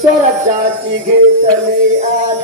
स्वराज्याची घेतली आन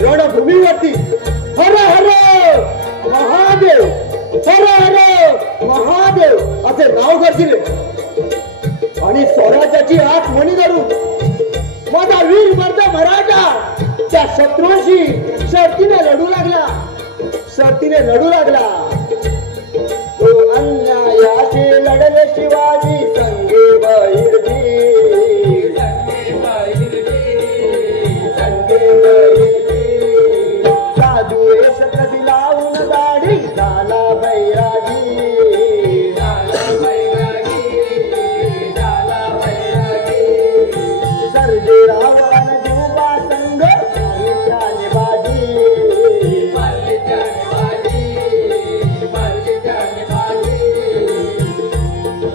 रणभूमीवरती हर हर महादेव हर हर महादेव असे नाव गर्जिले आणि स्वराज्याची आठ मणी धरून माझा वीर मर्द मराठा त्या शत्रूंशी शर्तीने लढू लागला तो अन्यायाशी लढले शिवाजी संगे बहिर्जी साधू वेश कधी लावून दाढी झाला बैरागी सर्जेरावान जीवबा संघ मारल्याने बाजी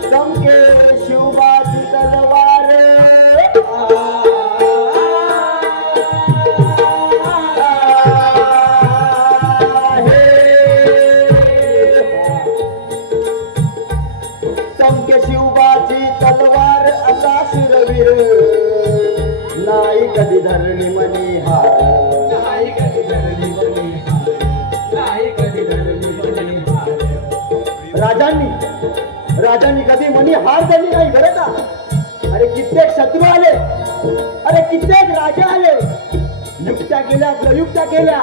संके शिवबाची तलवार तलवार असा शिरवीर नाही कधी धरली मनी हार राजांनी कधी मनी हार झाली नाही बरं का. अरे कित्येक शत्रू आले, अरे कित्येक राजा आले, युक्त्या केल्या प्रयुक्त्या केल्या,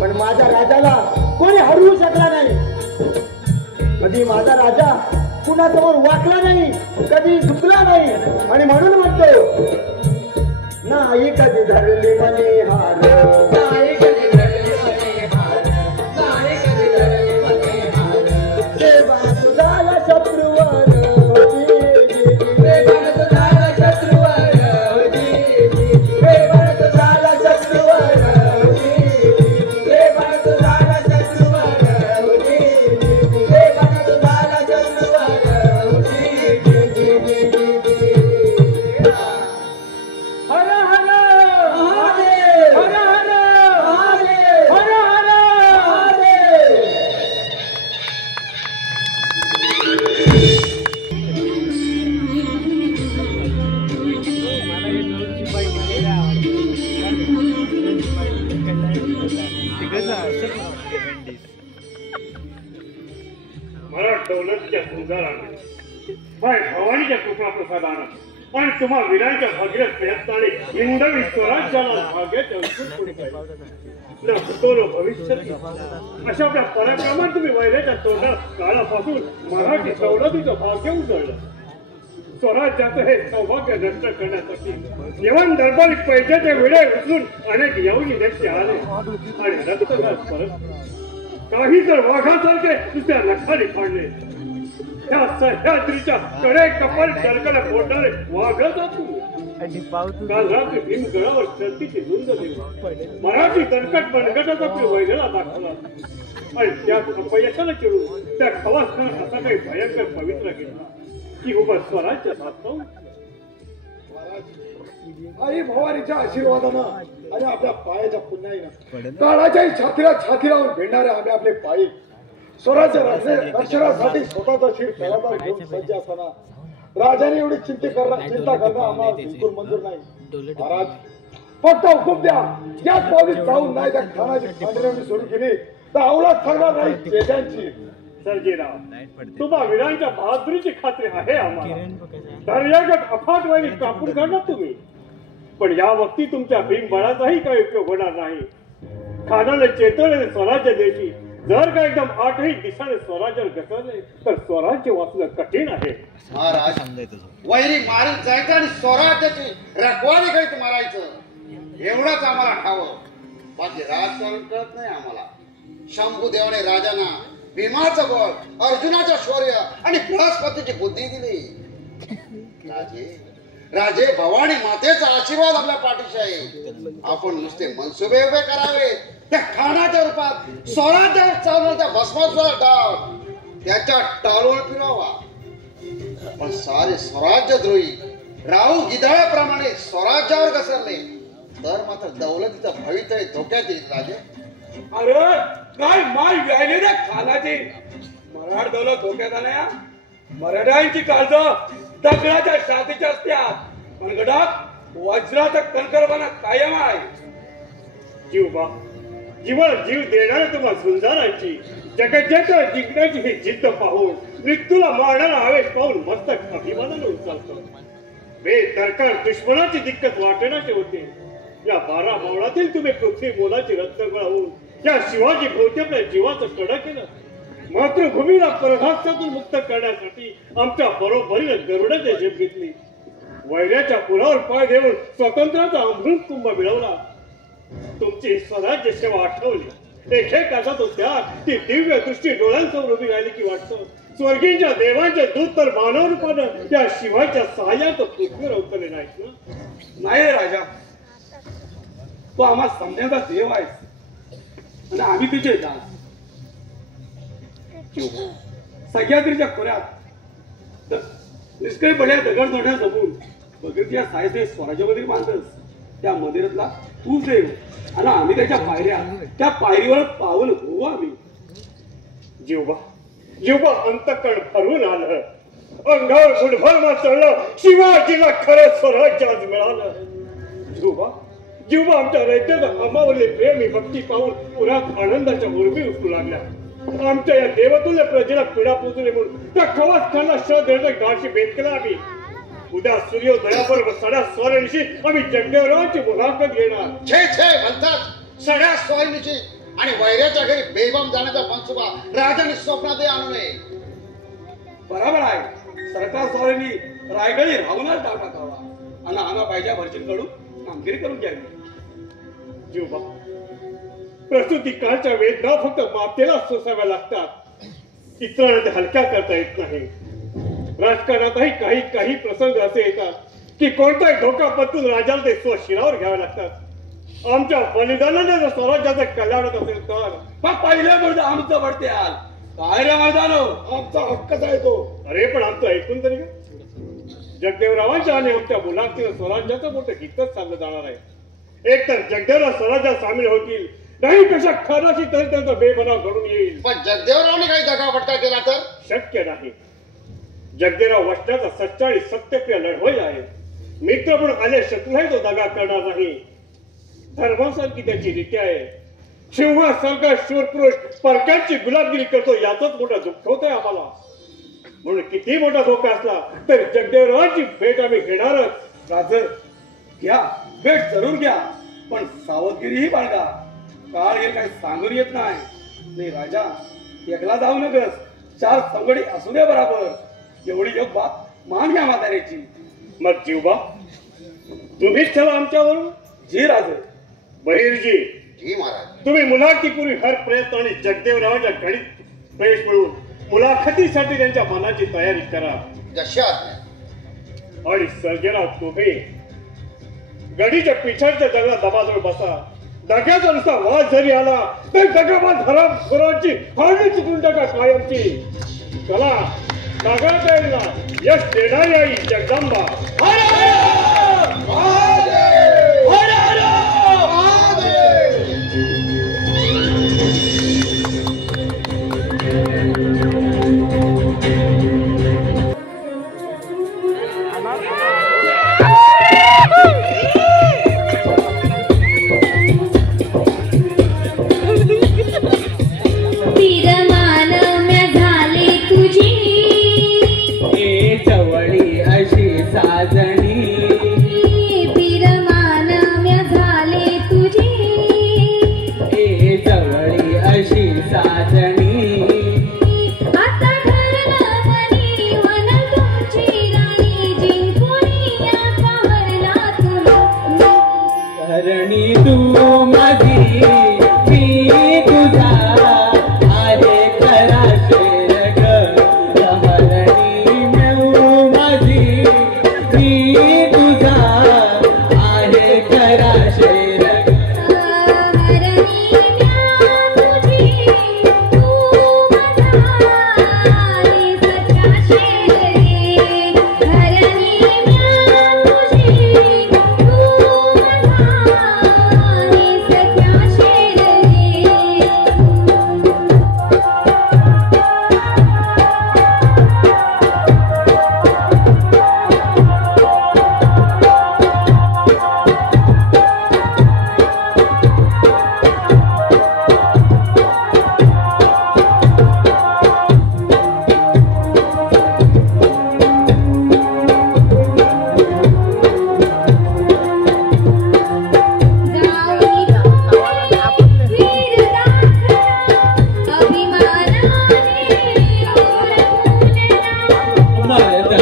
पण माझ्या राजाला कोणी हरवू शकला नाही. कधी माझा राजा कुणासमोर वाकला नाही, कधी झुकला नाही. आणि म्हणून म्हणतो नाही कधी धरली मनी हार, नाही कधी धरली मनी हार, नाही कधी धरली मनी हार. देवा तुझाला शत्रूवर देवा तुझाला शत्रूवर देवा तुझाला शत्रूवर देवा तुझाला शत्रूवर देवा तुझाला दौलतच्या सुंदराने बाय भवानीच्या कृपाप्रसादानं आणि तुम्हा वीरांच्या भाग्य प्रयत्नाने हिंदवी स्वराज्याला भाग्याच्या भविष्य अशा आपल्या पराक्रमात तुम्ही वैद्याच्या तोंडात काळापासून मराठी दौलतीचं भाग्य उजळलं. स्वराज्याचं हे सौभाग्य नष्ट करण्यासाठी जेवण दरबारी पैशाचे विडे उचलून अनेक यवनी नेते आले आणि रक्तघात परत काही जर वाघासारखे दुसऱ्या नखाने फाडले. त्या सह्याद्रीच्या कडे कपाल टरकला फोडणारे वाघच काल रात्री भीमगडावर शर्तीची झुंज दिली. मराठी संकट बनगटाचा वैगळा दाखवला आणि त्या अपयशाला चिडून त्या खवासखाना असा काही भयंकर पवित्र केला की उभा स्वराज्य साधतो. आई भवानीच्या आशीर्वादानं आणि आपल्या पायाच्या पुण्याईनं काळाच्याही छाती लावून भेटणारे आम्ही आपले पायी स्वराज्य रक्षणासाठी स्वतःचा शिर तळाला घेऊन सज्ज असताना राजाने एवढी चिंता करणं आम्हाला बिलकुल मंजूर नाही. महाराज फक्त हुकूम द्या, या पावलीत जाऊन नाही त्या खानाची खांडणी सोडून गेली तर अवलाद सांगणार नाही जेजांची. सर्जेराव, तुम्हा वीरांच्या बहादुरीची खात्री आहे आम्हाला. दर्यागत अफाट वाणी कापून काढला तुम्ही, पण या वक्ती तुमच्या भीमबळाचाही काही उपयोग होणार नाही. खानाने चेतवलेले स्वराज्य देशी जर का एकदम आठही दिशाने स्वराज्यावर घसरले तर स्वराज्य वाचणं कठीण आहे. महाराज, वैरी मारून जायचं आणि स्वराज्याची रखवाली करीत मारायचं एवढंच आम्हाला ठावं. बाकी राजकारण कळत नाही आम्हाला. शंभूदेवाने राजांना भीमाचं बळ, अर्जुनाचं शौर्य आणि बृहस्पतीची बुद्धी दिली. राजे भवानी मातेचा आशीर्वाद आपल्या पाठीशी आहे. आपण नुसते मनसुबे उभे करावे, त्या खानाच्या रूपात स्वराज्यावर चालवणाऱ्या त्या भस्मासुराचा डाव त्याच्या टाळून फिरवावा. पण सारे स्वराज्यद्रोही राहू गिधाळ्याप्रमाणे स्वराज्यावर घसरले तर मात्र दौलतीचं भवितव्य धोक्यात येईल. राजे, अरे काय माय व्यायले रे खानाची. मराठ दौलत धोक्यात आल्या. मराठ्यांची काळज दगडाच्या छातीच्या असत्यात, पण गडात वज्राचा कणकरपणा कायम आहे. जीवबा, जीवन जीव देणाऱ्या तुम्हा झुंजारांची जगज्याच्या जिंकण्याची ही जिद्द पाहून मृत्यूला मारणारा आवेश पाहून मस्तक अभिमानाने उचलतो. बेदरकार दुश्मनाची दिक्कत वाटण्याचे होते. या 12 मावळातील तुम्ही पृथ्वी मोलाची रत्नगोळा होऊन या शिवाजी भोवती आपल्या जीवाचं कडा केलं. मातृभूमीला परघातातून मुक्त करण्यासाठी आमच्या बरोबरीने गरुडाची झेप घेतली. वैऱ्याच्या पुरावर पाय देऊन स्वातंत्र्याचा अमृत कुंभ मिळवला. तुमची स्वराज्य सेवा आठवली. एकेकाचा तो त्याग, ती दिव्य दृष्टी डोळ्यांसमोर उभी राहिली की वाटतं स्वर्गीच्या देवांचे दूत तर मानव रूपानं त्या शिवाच्या सहाय्यात पृथ्वीवर अवतरले नाहीत ना. नाही राजा, तो आम्हा समजण्याचा देव आहे आणि आम्ही तुझे दास. सह्याद्रीच्या खोऱ्यात निष्क्रियपणे दगड तोडण्यास जमून बगरच्या सायचे स्वराज्यामध्ये बांधस. त्या मंदिरातला तू देव आणि आम्ही त्याच्या पायऱ्या, त्या पायरीवर पाऊल होऊ आम्ही. जीवबा, जीवबा अंतकण भरून आलं. अंगावर गुडभर चढलं. शिवाजीला खरं स्वराज्य आज मिळालं. जीवबा, जीवबा आमच्या रयतेचं अमावले प्रेम ही भक्ती पाहून पुरात आनंदाच्या उर्मी उठू लागल्या. आमच्या या देवतुल्य प्रजेला पीडा पोचले म्हणून त्या खवास खानला शोध देण्याचा गाडशी भेट केला आम्ही. उद्या सूर्योदयाबरोबर सड्या स्वारीनिशी आम्ही जगदेवरावांची मुलाखत घेणार. छे छे म्हणतात सड्या स्वारीनिशी आणि वैऱ्याच्या घरी बेबम जाण्याचा मनसुबा राजाने स्वप्नात आणू नये. बरोबर आहे. सरकार स्वारींनी रायगडी राहूनच डाव टाकावा आणि आम्हा पाहिजे भरचीकडून कामगिरी करून घ्यावी. जीवबा, प्रसूती काळच्या वेदना फक्त मातेला सोसाव्या लागतात. इतरांना हलक्या करता येत नाही. राजकारणातही काही काही प्रसंग असे येतात की कोणताही धोका पत्करून राजाला ते स्वशिरावर घ्यावे लागतात. आमच्या बलिदानाने जर स्वराज्याचं कल्याण होत असेल तर मग पहिले म्हणजे आमचं पडते आल काय रे मैदानो, आमचा हक्कच आहे तो. अरे पण आमचं ऐकून तरी का? जगदेवरावांच्या आणि आमच्या मुलाखतीनं स्वराज्याचं मोठं हितच चाललं जाणार आहे. एक तर जगदेवराव स्वराज्यात सामील होतील, नाही कशा खानाशी तरी त्यांचा बेबनाव घडून येईल. पण जगदेवरावने काही दगाफटका केला तर शक्य नाही. जगदेवराव वचनाचा सच्चा आणि सत्यप्रिय लढवई आहे. मित्र म्हणून आले शत्रूही तो दगा करणार नाही. धर्मासारखी त्याची रीती आहे. सिंहासारखा शूरपुरुष परक्यांची गुलामगिरी करतो याचंच मोठं दुःख होतंय आम्हाला. म्हणून किती मोठा धोका असला तर जगदेवरावांची भेट आम्ही घेणारच. राजे घ्या, भेट जरूर घ्या, पण सावधगिरीही बाळगा. काळ येईल काही सांगून येत नाही. राजा, एकला जाऊ नकस. 4 संगडी असू दे बराबर. एवढी योग बात मान घ्या म्हाताऱ्याची. मग जीवबा, तुम्हीच ठेवा आमच्यावरून. जी राजे. बहिरजी, जी महाराज. तुम्ही मुलाखतीपूर्वी हर प्रयत्न आणि जगदेवरावांच्या गणित प्रवेश मिळवून मुलाखतीसाठी त्यांच्या मनाची तयारी करा. जशी आज्ञा. आणि सर्जेराव, तुम्ही गडीच्या पिछाडच्या दगडा दबाजवळ बसा. दग्याचा नुसता वाद जरी आला तर दगाबाद हरामखोरांची हाडणी चुकून टाका कायमची. चला, नागाळला यश देणारी आई जगदंबा. तीरमान म्या साजणी बिरमान म्या झाले तुझी ए जवळी अशी साजणी आता ठरलं मनी मन तुमची राणी जिंकून या कावरला तुम्ही करणी तू माझी मी तुझा आहे खरा शेर ग लहरणी मेऊ माझी मी तुझा आहे खरा शेर ग हरणी म्या तुझी तू माझा रे सच्चा शेर रे हरणी म्या तुझी तू माझा रे सच्चा शेर रे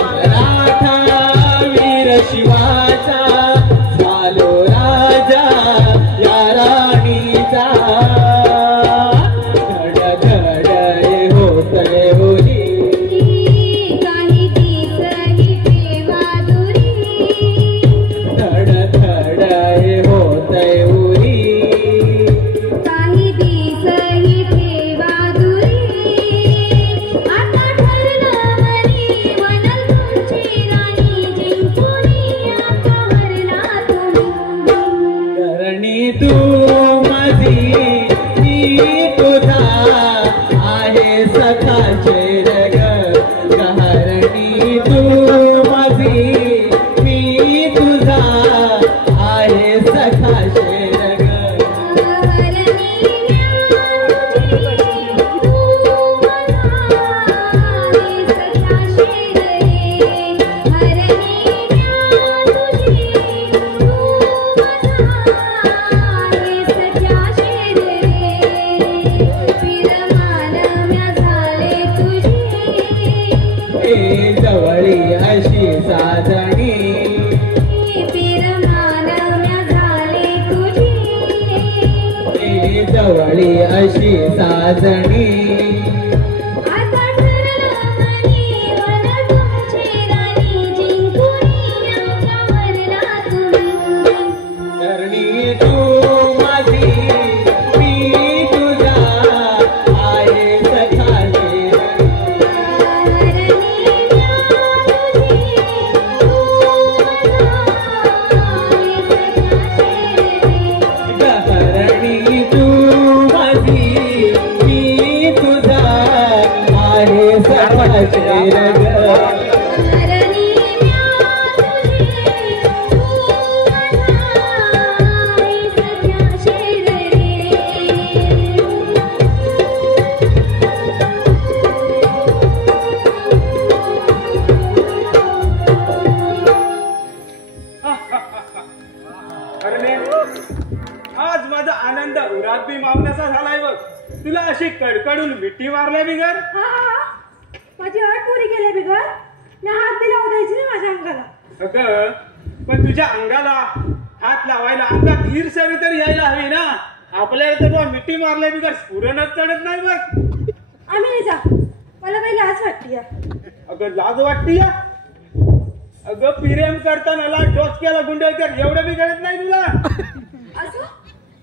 मराठा वीर शिवाचा झालो राजा या राणीचा धड धड होतय होली काही दिसही बहादुरी धड धड होतय उरी काही दिसही बहादुरी आता ठरलं मनी मन तुमची राणी जिंकून या कावरला तुम्ही करणी तू माझी मी तुझा आहे सखा शेर ग कहरणी तू माझी मी तुझा आहे सखा शेर ग हरणी तू माझा रे सच्चा शेर रे हरणी तुझी तू माझा रे सच्चा शेर रे बिरमान म्या झाले तुझी ए जवळी अशी साजणी बिरमान म्या झाले तुझी ए जवळी अशी साजणी आता ठरलं मनी मन तुमची राणी जिंकून या कावरला तुम्ही करणी तू माझी मी तुझा आहे सखा शेर हरणी तुझी तू माझा रे सच्चा शेर रे गहरणी तू माझी मी तुझा आहे सखा शेर ग हरणी तुझी तू माझा रे सच्चा शेर रे अरे आज माझा आनंद उरात बी मावण्याचा झालाय बघ. तुला अशी कडकडून मिठी मारल्या बिगर. माझी अट पुरी केली बिगर मी हात बी लावू द्यायची नाही माझ्या अंगाला. अगं पण तुझ्या अंगाला हात लावायला अंगात ईर्ष्यावी तर यायला हवी ना. आपल्याला तर तुला मिठी मारल्या बिगर स्फुरणच चढत नाही बघ. आम्ही नाही जा मला काही लाज वाटते. अगं लाज वाटती या. अगं प्रेम करताना डोसक्याला गुंडेकर एवढं बी कळत नाही तुला. असं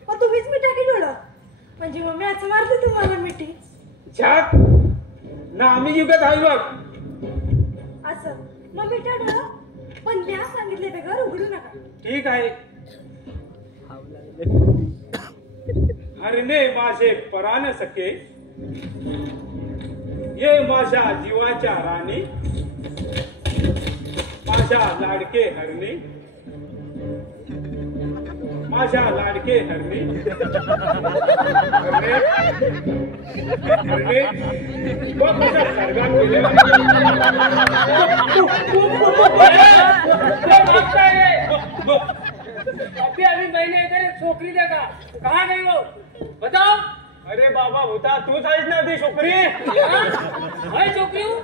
मग तुम्हीच मिठा की डोळं म्हणजे मम्मी असं मारते तुम्हाला मिठी. झाक ना आम्ही युगात हवी बघ. असं मग मिठा डोळं पण त्या सांगितले ते घर उघडू नका. ठीक आहे. हरणे माझे परान सके ये माझ्या जीवाच्या राणी माझ्या लाडके हरणे माझ्या लाडके हरणे बघ कशा सर्गात गेलेला अभी अभी मैंने इधर एक छोकरी देखा कहाँ गई वो बताओ अरे बाबा होता तूच आहेस ना ती छोकरी मैं छोकरी हूँ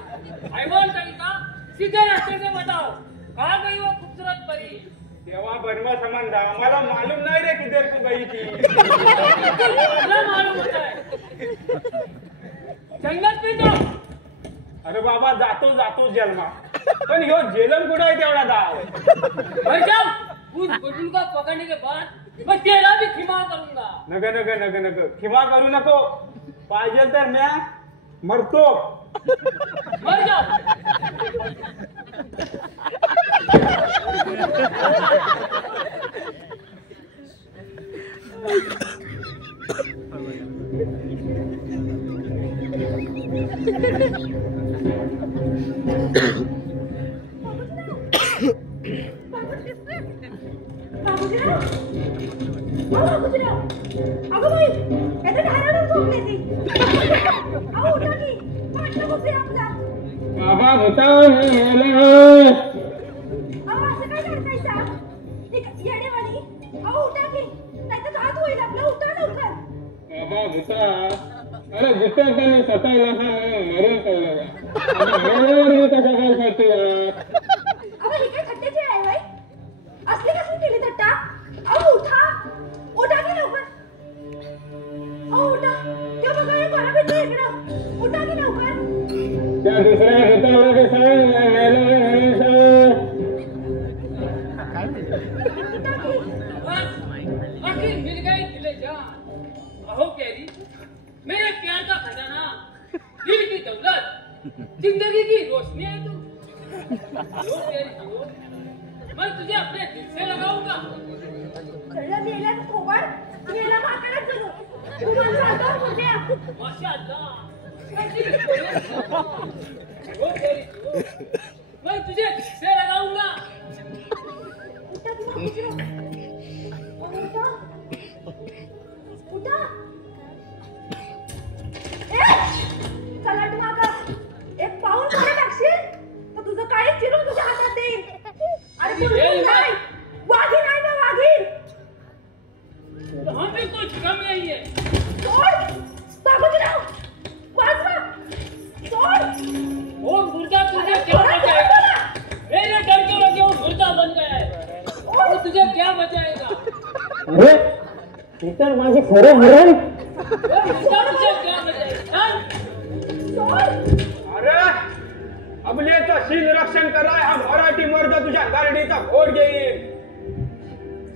आई बोल का सीधे रास्ते से बताओ कहाँ गई वो खूबसूरत परी तेव्हा बर्मा समान था मला मालूम नाही रे किधर तू गई थी मला मालूम होता है जंगलात भी तो अरे बाबा जातो जातो जन्मा पण ह्यो जेलम कुठे आहे तेवढा जाव मर जाओ उस बुजुर्ग को पकड़ने के बाद मैं तेरा भी खिमा करूंगा नग नग नग नग खिमा करू नको पाहिजे तर म्या मरतो मर जाओ बाबूजीराव बाबूजीराव अगं बाई याचं धाराडून झोपले ती अहो उठा की वाटलं बघते आपला बाबा होता अहो असं काय करतायसा येडेवाणी अहो उठा की नाहीतर हात होईल आपला उठा लवकर बाबा होता अरे जिथे त्यांनी सतायला मरून ठेवलं कसा काय करते अहो ही काय थट्टेची आहे बाई असली कशी केली थट्टा अहो उठा उठा की लवकर अहो उठा ते बघा हे बरं भेटलं इकडं उठा की लवकर त्या दुसऱ्या होता की सांग उठा की आखिर मिल गई दिले जान अहो प्यारी मेरे प्यार का खजाना दिल की दौलत जिंदगी की रोशनी है तू लो प्यारी जियो मैं तुझे अपने दिल से लगाऊंगा चढला गेला खोबड गेला माकडच जणू तू माझं हातावर बोलते माशाअल्लाह लो प्यारी जियो मैं तुझे दिल से लगाऊंगा उठा की बाबूजीराव उठा उठा चला तू मागं एक पाऊल पुढे टाकशील तर तुझं काळी चिरून तुझ्या हातात देईन अरे तू नाही वाघीण आहे ना वाघीण वहां पे कुछ कम नहीं है सोड बाबूजीराव वाचवा सोड वो मुर्दा तुझे क्या बचाएगा मेरे डर के वजह वो मुर्दा बन गया है वो तुझे क्या बचाएगा अरे इतर माझे खरं हरण वो मुर्दा तुझे क्या बचाएगा सोड अरे अबलेचं शील रक्षण कराय हा मराठी मर्द तुझ्या गारडीचा घोड घेईल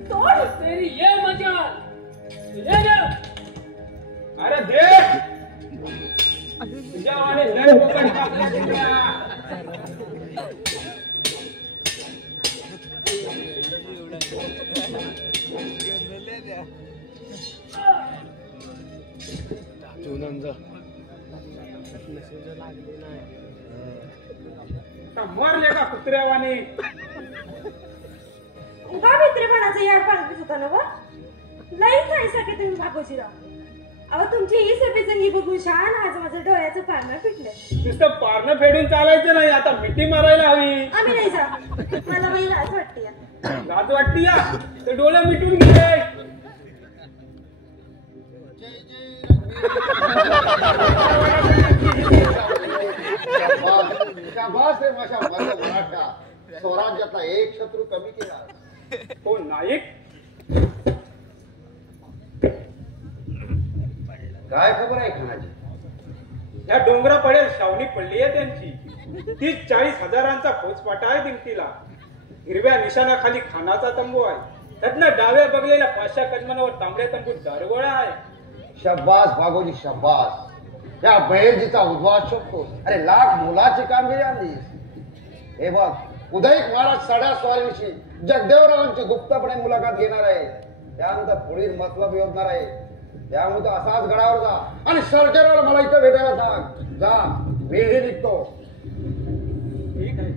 सोड तेरी ये मजा ले जा अरे दे तुझ्या आणि लय बोकड कापल्या तिकडे. मरले का कुत्र्यावानी उगा मित्रपणाचं याड पाळत होता ना व लई खायसाठी तुम्ही भागोजीराव अहो तुमची ही सफेदंगी बघून शान आज माझं डोळ्याचं पारणं पिटलंय नुसतं पारणं फेडून चालायचं नाही आता मिठी मारायला हवी आम्ही नाही जा मला बाई लाज वाटते लाज वाटती या ते डोळे मिटून गेले शाबास रे माझ्या मराठा स्वराज्याचा एक शत्रू कमी केला हो नाईक काय खबर आहे खानाची या डोंगरा पडेल शावणी पडली आहे त्यांची 30-40 हजारांचा फौजपाटा आहे दिमतीला हिरव्या निशाणाखाली खानाचा तंबू आहे त्यातनं डाव्या बगलेल्या 500 कदमांवर तांबड्या तंबूत दारगोळा आहे शब्बास भागोजी शब्बास या बहिर्जीचा उद्वास शोधतो अरे लाख मुलाची कामगिरी आणली हे बघ उदयिक महाराज सड्या स्वारीविषयी जगदेवरावांची गुप्तपणे मुलाखत घेणार आहे त्यानंतर पुढील मतलब योजणार आहे त्यामुळे तो असाच गडावर जा आणि सरकारला मला इथं भेटायला सांग जा मीही निघतो ठीक आहे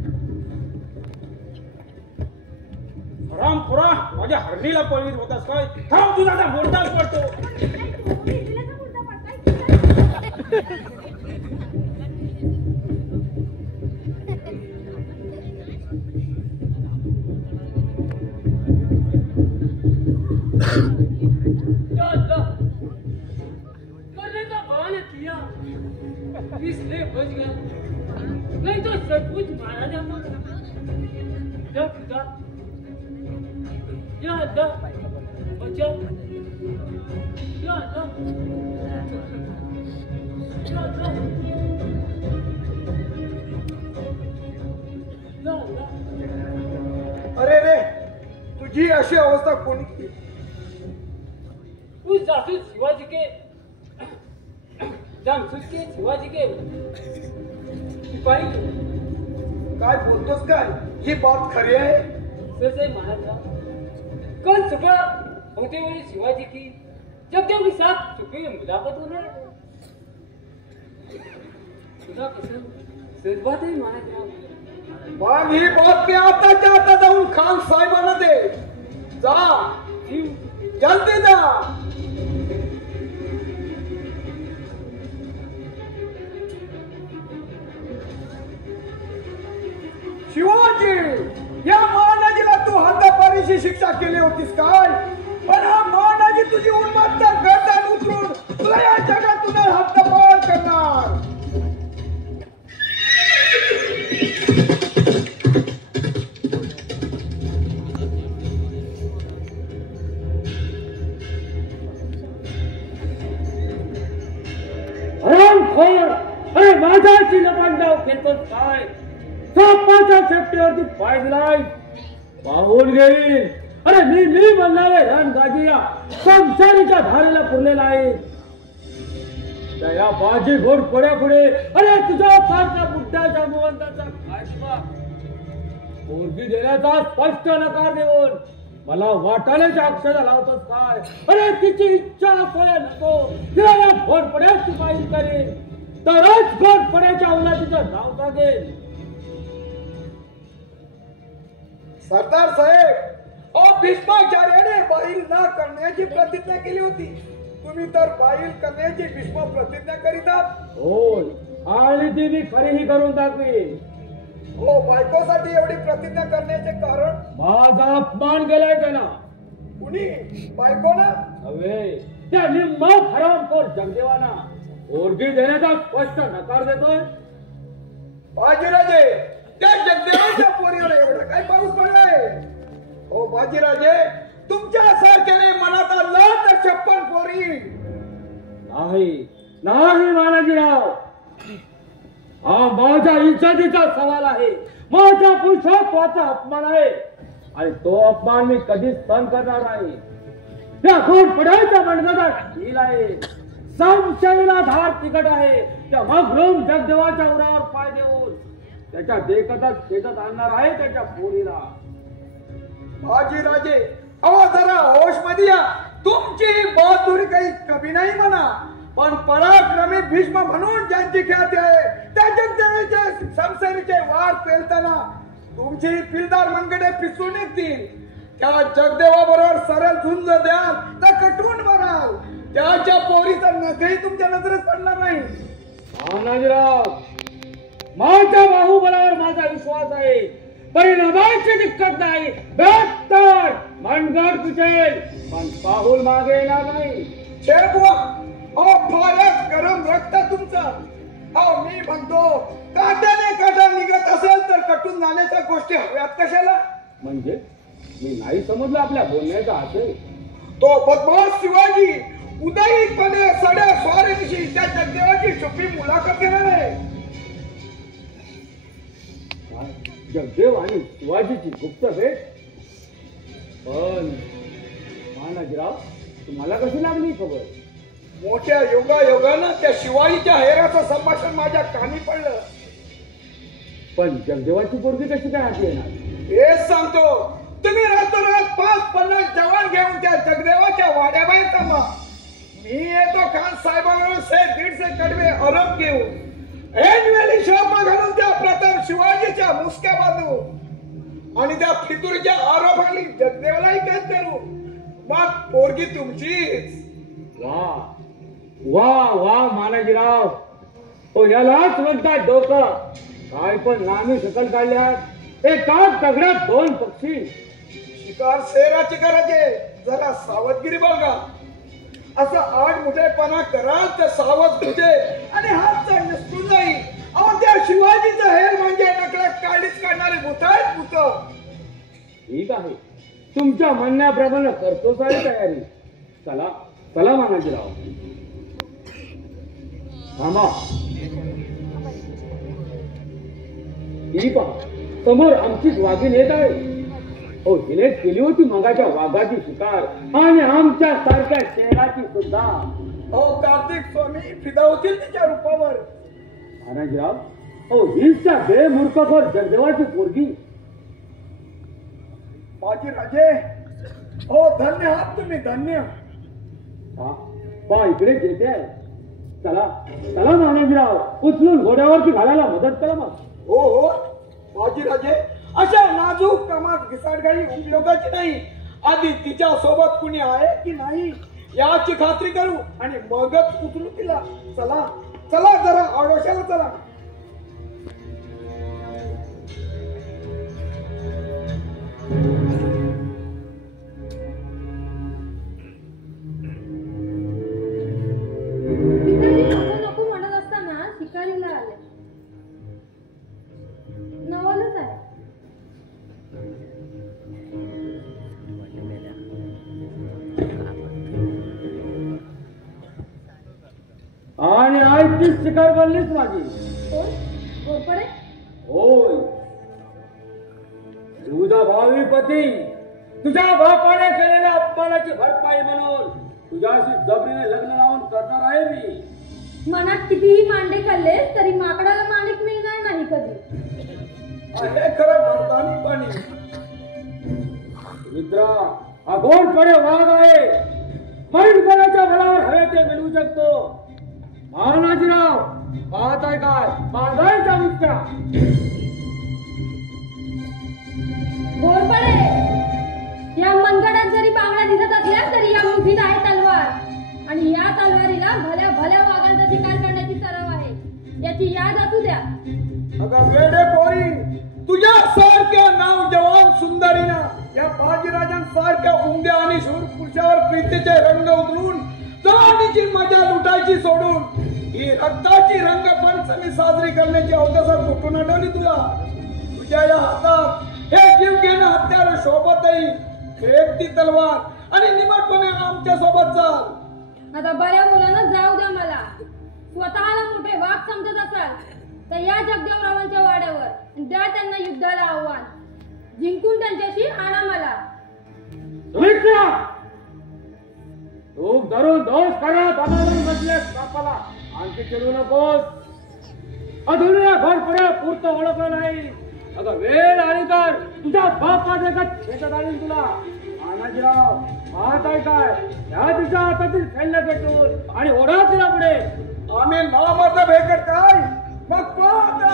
रामपुरा माझ्या हरणीला पळवीत होतास काय? थांब, तुझा आता मोडताच पडतो. भेटलेला मुर्दा पडताय. या अल्लाह, करने का बहाना किया, इसलिए बच गया, नहीं तो सचमुच मारा जाता. या खुदा, या अल्लाह, बचा. या अल्लाह, या अल्लाह, या अल्लाह. अरे रे, तुझी अशी अवस्था कोणी केली? उस जासूस शिवाजी के जामसूस के शिवाजी के सिपाही काय बोलतोस काय? ही बात खरी आहे? सर महाराज, कल सुबह होते हुए शिवाजी की जगदेव के साथ छुपी मुलाकात होना है. खुदा कसम सच बात है महाराज. मग ही बात मी आताच्या आता जाऊन खान साहेबांना दे. जा, जल्दी जा. शिवाजी, या महानाजीला तू हद्दपारीची शिक्षा केली होतीस काय? पण हा महानाजी तुझी उन्मत्त गर्दन उतरून तुला या जगातून हद्दपार करणार. अरे माझ्याची लपंडाव खेळतो काय? सापाच्या शेपटीवरती पाय दिलाय, पाहून घेईल. अरे मी म्हणणारे रणगाजी या संसारीच्या धारेला पुरलेला आहे. त्या बाजी घोड पड्या पुढे अरे तुझ्या सारख्या बुड्ढ्याच्या मुवंताचा काय दिवा? पोरगी देण्याचा स्पष्ट नकार देऊन मला वाटाण्याच्या अक्षरा लावतोस काय? अरे तिची इच्छा असायला नको, तिला या घोडपड्याची पाहिजे करेल तरच घोडपड्याच्या औलादीचं नाव सांगेल. सरदार साहेब, भीष्माचार्याने बाईल न करण्याची प्रतिज्ञा केली होती. तुम्ही तर बाईल करण्याची भीष्म प्रतिज्ञा करीतात. होय, आणि ती मी खरीही करून दाखवी. हो, बायकोसाठी एवढी प्रतिज्ञा करण्याचे कारण? माझा अपमान केलाय त्याला. कुणी? बायकोना? हवे, त्या निम्मा हरामखोर जगदेवाना पोरगी देण्याचा स्पष्ट नकार देतोय. बाजीराजे, त्या जगदेवाच्या पोरीवर एवढा काय पाऊस पडलाय? हो बाजीराजे, तुमच्या सारख्याने मनात आलं तर 56 पोरी. नाही मानाजीराव, हा माझ्या इज्जतीचा सवाल आहे, माझ्या पुरुषत्वाचा अपमान आहे आणि तो अपमान मी कधीच सहन करणार नाही. त्या घोडपड्याच्या मनगटात ढील आहे, संशयाला धार तिकट आहे. त्या मगरूम जगदेवाच्या उरावर पाय देऊन त्याच्या देखतच खेचत आणणार आहे त्याच्या पोरीला. बाजीराजे, अहो जरा होश मध्ये या. तुमची बहादुरी काही कमी नाही म्हणा, पण पराक्रमी भीष्म म्हणून ज्यांची ख्याती आहे त्या जगदेवाचे संसारीचे वार पेलताना तुमची पिलदार मनगडे पिसून निघतील. त्या जगदेवाबरोबर सरळ झुंज द्याल तर कटून माराल. त्याच्या पोरीचा नखही तुमच्या नजरेत पडणार नाही. तानाजीराव, माझ्या बाहुबलावर माझा विश्वास आहे, परिणामाची दिक्कत नाही. बेहतर मनगड तुझेल पण पाहुल मागे येणार नाही. फारच गरम रक्त तुमचं. मी म्हणतो, काट्याने काटा निघत असेल तर कटून जाण्याच्या गोष्टी हव्यात कशाला? म्हणजे मी नाही समजलं आपल्या बोलण्याचा असेल. तो बदमाश शिवाजी उदयीपणे सड्या स्वारीनिशी त्या जगदेवाची छुपी मुलाखत घेणार आहे. जगदेव आणि शिवाजीची गुप्त भेट? पण महानाजीराव, तुम्हाला कशी लागली खबर? मोठ्या योगायोगानं त्या शिवाजीच्या हेराचं संभाषण माझ्या कानी पडलं. पण जगदेवाची पोरगी कशी काय हाती येणार? हेच सांगतो. तुम्ही रातोरात 5-50 जवान घेऊन त्या जगदेवाच्या वाड्याबाहेर थांबा. मी येतो खान साहेबांवर 100-150 कडवे अरब घेऊन ऐनवेळी शोभा घालून त्या प्रथम शिवाजीच्या मुसक्या बांधू. आणि त्या फितुरीच्या आरोपाखाली जगदेवालाही काय करू. मग पोरगी तुमचीच. वा वा वा मानाजीराव, हो यालाच म्हणतात डोकं. काय पण नामी शकल काढल्यात. एकाच दगडात दोन पक्षी. शिकार शेराची करायचे, जरा सावधगिरी बघा. असं आठ मुठेपणा कराल तर सावध होते आणि हात नसून जाईल. अहो त्या शिवाजीचं हेर म्हणजे नकळत काढीच काढणारे भूत आहेत भूत. ठीक आहे, तुमच्या म्हणण्याप्रमाणे करतो सारी तयारी. चला चला मानाजीराव. थांबा, ही पहा, समोर आमचीच वाघीण येत आहे. हो, हिनेच केली होती मगाच्या वाघाची शिकार आणि आमच्या सारख्या शेराची सुद्धा. हो, कार्तिक स्वामी फिदा होतील तिच्या रूपावर. मानाजीराव, हो हीच त्या बेमूर्खखोर जगदेवाची पोरगी. माझी राजे, हो धन्य आहात तुम्ही, धन्य. पहा इकडे येते आहे. चला चला मानाजीराव, उचलून घोड्यावरती घालायला मदत करा मग. हो हो माझी राजे, अशा नाजूक कामात घिसाडगाई उपयोगाची नाही. आधी तिच्या सोबत कुणी आहे की नाही याची खात्री करू आणि मगच उचलू तिला. चला चला, जरा आडोशाला चला. नको म्हणत असताना शिकारीला आले. नवलच आहे. आणि आज तीच शिकार बनलीच माझी. कोण? घोरपडे? होय, तुझा भावी पती तुझ्या बापाने केलेल्या अपमानाची भरपाई म्हणून तुझ्याशी जबरीने लग्न लावून करणार आहे मी. मनात कितीही मांडे खाल्ले तरी माकडाला माणिक मिळणार नाही कधी. हे खरं मर्दानी पाणी. मित्रा, हा घोरपडे वाघ आहे. मरणपणाच्या बळावर हवे ते मिळवू शकतो. महाराजराव, पाहताय काय? बांधायच्या मुक्त्या. घोरपडे, या मनगडात जरी बांगड्या दिसत असल्या तरी या मुठीत आहे तलवार. आणि या तलवारीला भल्या भल्या वाघांचा शिकार करण्याची सराव आहे. याची याद असू द्या. अगं वेडे पोरी, तुझ्या सारख्या नाव जवान सुंदरीना या बाजीराजांसारख्या उमद्या आणि शूर पुरुषावर प्रीतीचे रंग उतरून जवानीची मजा लुटायची सोडून ही रक्ताची रंगपंचमी साजरी करण्याची अवदसा कुठून आठवली तुला? तुझ्या या हातात हे जीव घेणं हत्यार शोभतही फेक ती तलवार आणि निमटपणे आमच्या सोबत चाल. आता बऱ्या मुलांना जाऊ द्या. मला स्वतःला मोठे वाघ समजत असाल तर या जगदेवरावांच्या वाड्यावर द्या त्यांना युद्धाला आव्हान. जिंकून त्यांच्याशी आणा मला. तू धरून दोष करत अनावरून बसलेस बापाला आणखी चिडू नकोस. अजूनही घोरपडे पुरतं ओळखलं नाही. अगं वेळ आली तर तुझ्या बापाच्या शेतात आणीन तुला. मानाजीराव, पाहताय काय? त्या तिच्या हातातील खेळलं घेतून आणि ओढा तिला पुढे. आम्ही नामर्द भेकत काय? मग पाहता.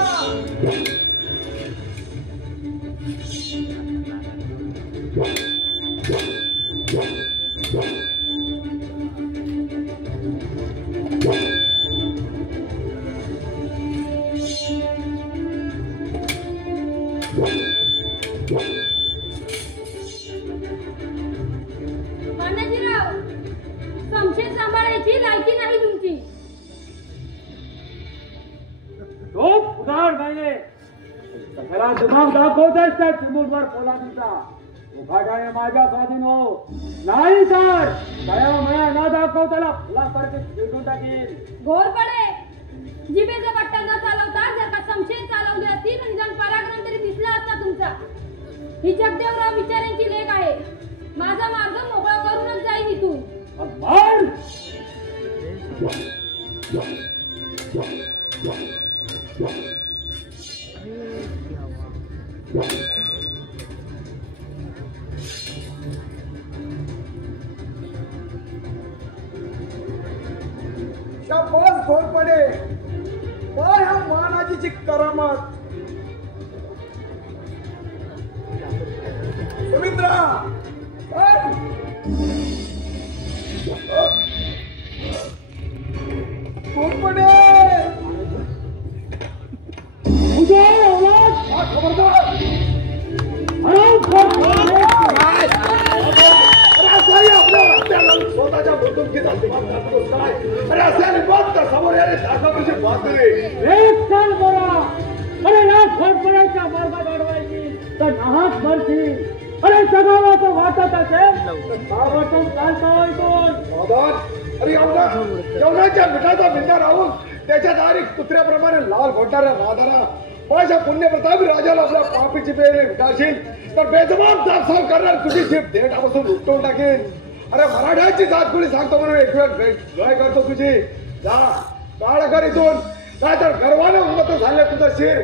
मानाजीराव, संशय सांभाळायची लायकी नाही तुमची. तो उदाहरण पाहिजे. त्याला दिमाग दाखवताच त्या चिमूटवर पोलादीचा. उभाटाने माझ्या स्वाधीन हो, नाही तर दया मया न दाखवताला फुलासारखे भेटून टाकेल. घोरपडे, जिभेचा पट्टा न चालवता जर का संशय चालवले असतील आणि जण पराक्रम तरी दिसला असता तुमचा. ही जगदेवराव विचारांची लेख आहे. माझा मार्ग मोकळा करूनच जाईल इथून. शाबास घोरपडे, काय हा मानाजीची करामत. घोरपड्याच्या मार्गात अडवायची तर नाहक भरतील. अरे सगळं तो वाटत असेल तर बाबातून काय चावायचो. दादा अरे जेवणाच्या मिठाचा बिंदा राहून त्याच्या दारी कुत्र्याप्रमाणे लाल घोटणाऱ्या नादाना माझ्या पुण्यप्रतापी राजाला आपल्या पापीची पेरे विटाशील तर बेजबाब जागसाव करणार तुझी जीभ देठापासून उपटून टाकेल. अरे मराठ्याची जात कुणी सांगतो म्हणून एक वेळ लय करतो तुझी. जा काळ कर इथून नाहीतर गर्वाने उन्मत झाले तुझं शिर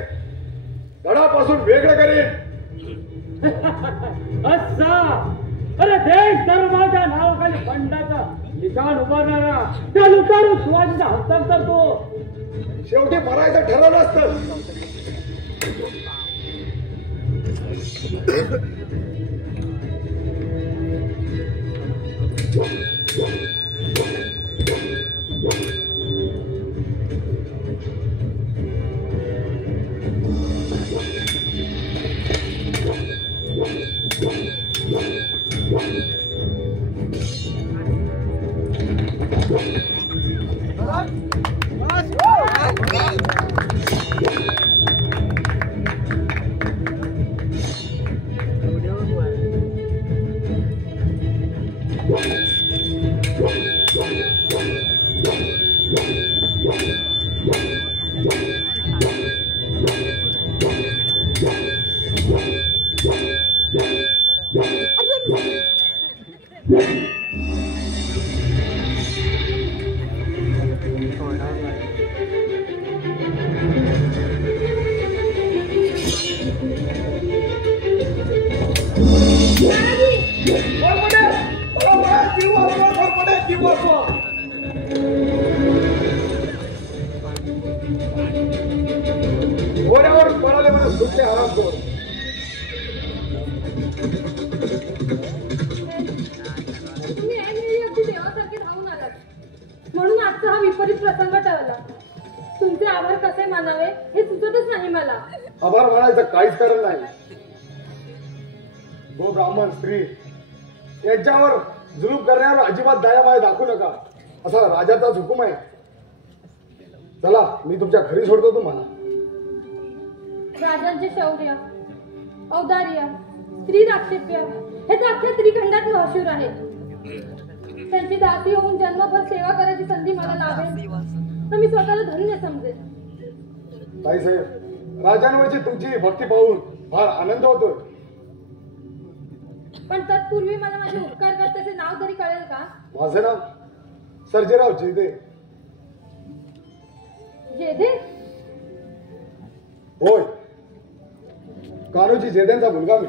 गडापासून वेगळं करेन. असा अरे देश धर्माच्या नावाखाली बंडाचा निशाण उभारणारा त्या लुटारू शिवाजीचा हस्तांतर तो. शेवटी मरायचं ठरवलं असतं. घोड्यावर पळाले मला सुटले आराम करून. तुम्ही ऐनवेळी अगदी देवासारखे धावून आलात म्हणून आजचा हा विपरीत प्रसंग टळला. तुमचे आभार कसे मानावे हे सुचतच नाही मला. आभार मानायचं काहीच कारण नाही. गो ब्राह्मण स्त्री यांच्यावर जुलूम करण्यावर अजिबात दयामाया दाखवू नका असा राजाचाच हुकूम आहे. चला मी तुमच्या घरी सोडतो तुम्हाला. राजांचे शौर्य औदार्य स्त्री राक्षेप्य हे तर अख्ख्या त्रिखंडात मशहूर आहे. त्यांची दासी होऊन जन्मभर सेवा करायची संधी मला लाभेल तर मी स्वतःला धन्य समजेल. ताईसाहेब राजांवरची तुमची भक्ती पाहून फार आनंद होतोय. पण तत्पूर्वी मला माझे उपकार करण्याचे नाव तरी कळेल का? माझं नाव सर्जेराव जेदे. जेदे? होय कान्होजी जेदेंचा मुलगा मी.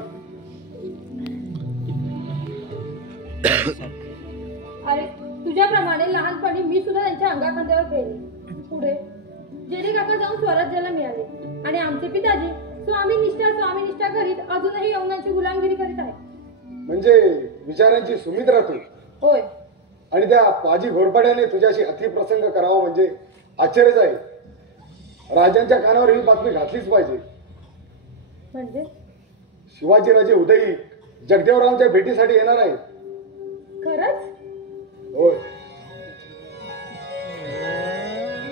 अरे तुझ्याप्रमाणे लहानपणी मी सुद्धा त्यांच्या अंगाखांद्यावर खेळले. पुढे जेदे काका जाऊन स्वराज्याला मिळाले आणि आमचे पिताजी स्वामी निष्ठा करीत अजूनही यवनांची गुलामगिरी करीत आहे. म्हणजे विचारांची सुमित्रा तू. होय. आणि त्या पाजी घोरपड्याने तुझ्याशी अतिप्रसंग करावा म्हणजे आश्चर्यच आहे. राजांच्या कानावर ही बातमी घातलीच पाहिजे. म्हणजे शिवाजीराजे उदयी जगदेवरावांच्या भेटीसाठी येणार आहे. खरंच? होय.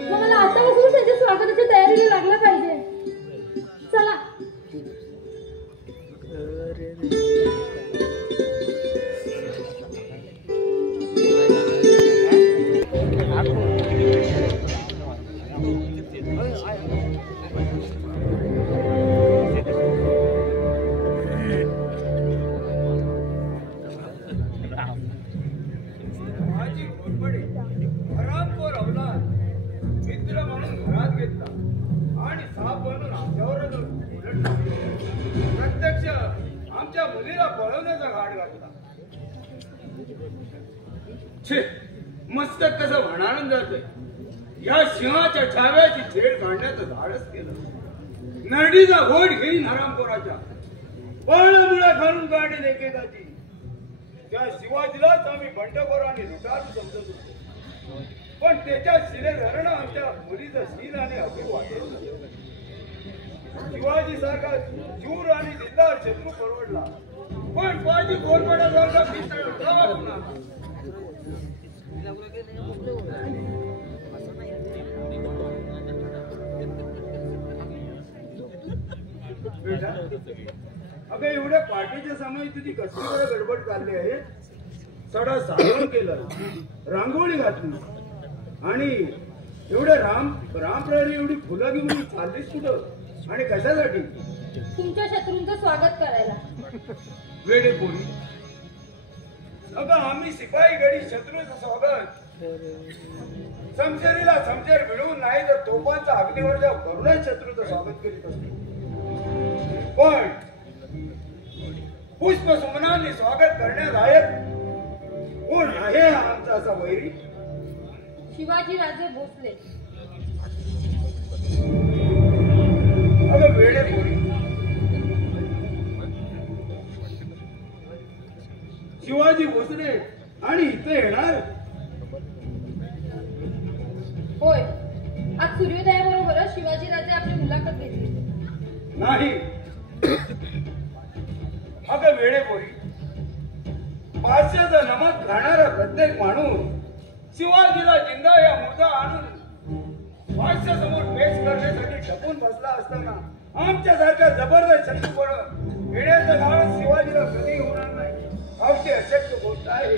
मग मला आतापासून त्यांच्या स्वागताच्या तयारीला लागला पाहिजे. चला. प्रत्यक्ष आमच्या मुलीला पळवण्याचा घाट घातला. मस्तक कसं म्हणाळून जातंय. या सिंहाच्या छाव्याची छेड काढण्याचं धाडस केलं. नरडीचा घोट घेईन हरामखोराच्या पळमुळा घालून काढेल एकेकाची. त्या शिवाजीलाच आम्ही बंडखोर आणि लुटारू समजत होतो. पण त्याच्या शिरेत हरण आमच्या मुलीचं शील आणि अभिव वाटेल. शिवाजी सारखा शूर आणि दिलदार शत्रू परवडला पण पाजी घोरपड्यासारखा पितळ उठावा होणार. बेटा, अगं एवढ्या पार्टीच्या समय तुझी कसली बरं गडबड चालली आहे. सडा सारण केलं, रांगोळी घातली आणि एवढे रामप्रहरी एवढी फुलं घेऊन चाललीस कुठं आणि कशासाठी? तुमच्या शत्रूंचं स्वागत करायला. वेडे पोरी, अगं आम्ही शिपाई गडी शत्रूचं स्वागत समशेरीला समशेर मिळवून नाही तर तोफांचा अग्निवर्जा करूनच शत्रूचं स्वागत करीत असतो. पण पुष्प सुमनांनी स्वागत करण्यालायक कोण आहे हा आमचा असा वैरी? शिवाजी राजे भोसले. अगं वेडे पोरी, शिवाजी भोसले आणि इथे येणार? होय, आज सूर्योदयाबरोबरच शिवाजी राजे आपली मुलाखत घेतली. नाही. अगं वेडे पोरी, पाचशेचा नमक खाणारा प्रत्येक माणूस शिवाजीला जिंदा या मुर्दा आणून पाचशे समोर पेश करण्यासाठी ठपून बसला असताना आमच्यासारख्या जबरदस्त शत्रूपण येण्याचं कारण शिवाजीला कधी होणार नाही. अवघी अशक्य गोष्ट आहे.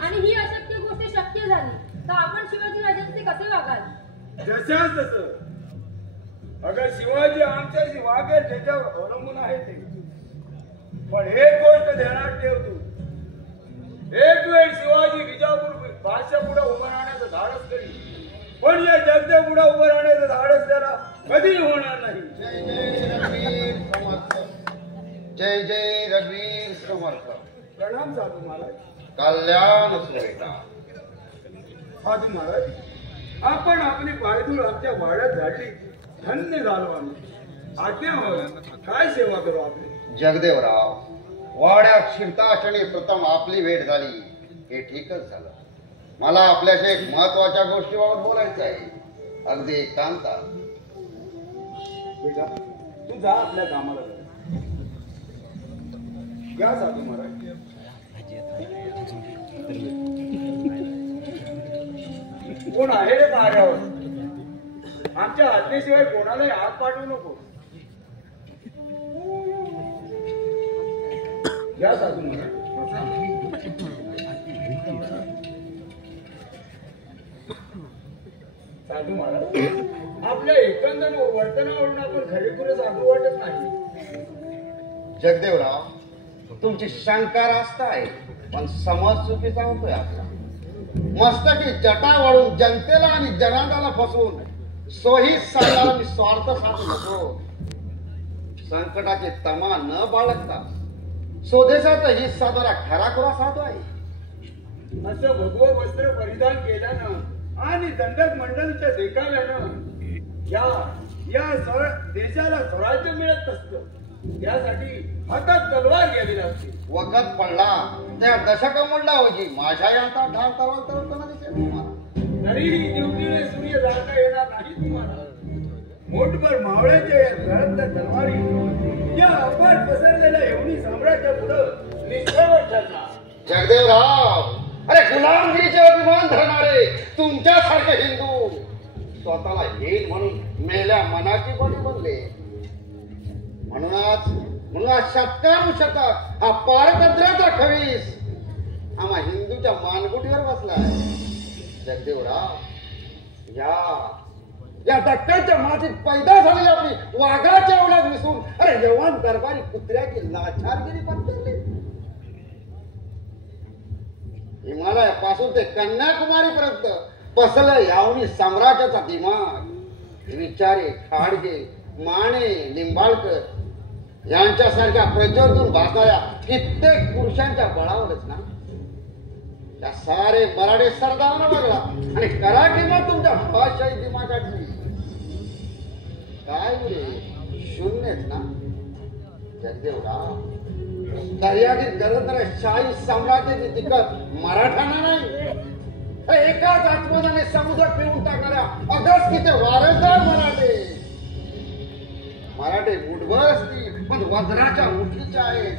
आणि ही अशक्य गोष्ट शक्य झाली तर आपण शिवाजी राजांचे कसे वागाल? जशाच तसं. अगं शिवाजी आमच्याशी वागेल त्याच्यावर अवलंबून आहे ते. पण एक गोष्ट ध्यानात ठेव तू, एक वेळ शिवाजी विजापूर बादशाह पुढे उभं राहण्याचं धाडस करी, पण या जगदेव पुढे उभं राहण्याचं धाडस त्याला कधी होणार नाही. जय जय रघुवीर समर्थ. प्रणाम साधू महाराज. कल्याण सुरेखा. साधू महाराज, आपण आपली पायदूळ आमच्या वाड्यात झाडली, धन्य झालो आम्ही. आज्ञा होय, काय सेवा करू आपली? जगदेवराव, वाड्यात शिरताक्षणी प्रथम आपली भेट झाली हे ठीकच झालं. मला आपल्याशी एक महत्वाच्या गोष्टीबाबत बोलायचं आहे, अगदी एकांतात. बेटा, तू जा आपल्या कामाला जा. या साधू महाराज. कोण आहे रे पाऱ्यावर? आमच्या आज्ञेशिवाय कोणालाही हात पाठवू नको. या साधू महाराज. साधू महाराज, आपल्या एकंदर वर्तनावरून आपण खरेखुरे साधू वाटत नाही. जगदेवराव, तुमची शंका रास्त आहे, पण समज चुकीचा होतोय आपला. मस्तकी जटा वाढून जनतेला आणि जनांगाला फसवून सोयी साधला मी स्वार्थ साधू नको. संकटाची तमा न बाळगता स्वदेशाचा ही साधारा खराखुरा साधू आहे. असं भगवं वस्त्र परिधान केल्यानं आणि दंडक मंडळीच्या देखाव्यानं या देशाला स्वराज्य मिळत असतं. त्यासाठी हातात तलवार घ्यावी लागते. वखत पडला त्या दशक मंडळावजी माझ्या या हातात ढाल तलवार तरवताना दिसेल तुम्हाला. तरीही दिवटीने सूर्य जाता येणार नाही तुम्हाला. मोठभर मावळ्याच्या या गळत्या तलवारी या अफाट पसरलेल्या यवनी साम्राज्या पुढं निष्फळ ठरणार. जगदेवराव, अरे गुलामगिरीचे अभिमान धरणारे तुमच्यासारखे हिंदू स्वतःला हेल म्हणून मेल्या मनाची बळी बनले. म्हणूनच शतकानुशतक हा पारतंत्र्याचा खवीस आम्हा हिंदूच्या मानगुटीवर बसलाय. जगदेवराव, या दक्कनच्या मातीत पैदा झालेली आपली वाघाच्या ओळख विसरून अरे यवन दरबारी कुत्र्याची लाचारगिरी पत्करली. हिमालयापासून ते कन्याकुमारी पर्यंत पसरलं यावनी साम्राज्याचा दिमाग. विचारे, खाडगे, माने, निंबाळकर यांच्यासारख्या प्रज्वलून भासणाऱ्या कित्येक पुरुषांच्या बळावरच ना त्या सारे मराठे सरदारांना बघला आणि करा किंमत तुमच्या बादशाही दिमागाची. काय रे, शून्यच ना. जगदेवराव, दर्यागीर गरजणाऱ्या शाही साम्राज्याची दिक्कत मराठ्यांना नाही. एकाच आत्मनाने समुद्र पिळून टाकणाऱ्या अगस्तीचे वारसदार मराठे मुठभर असतील पण वज्राच्या मुठीच्या आहेत.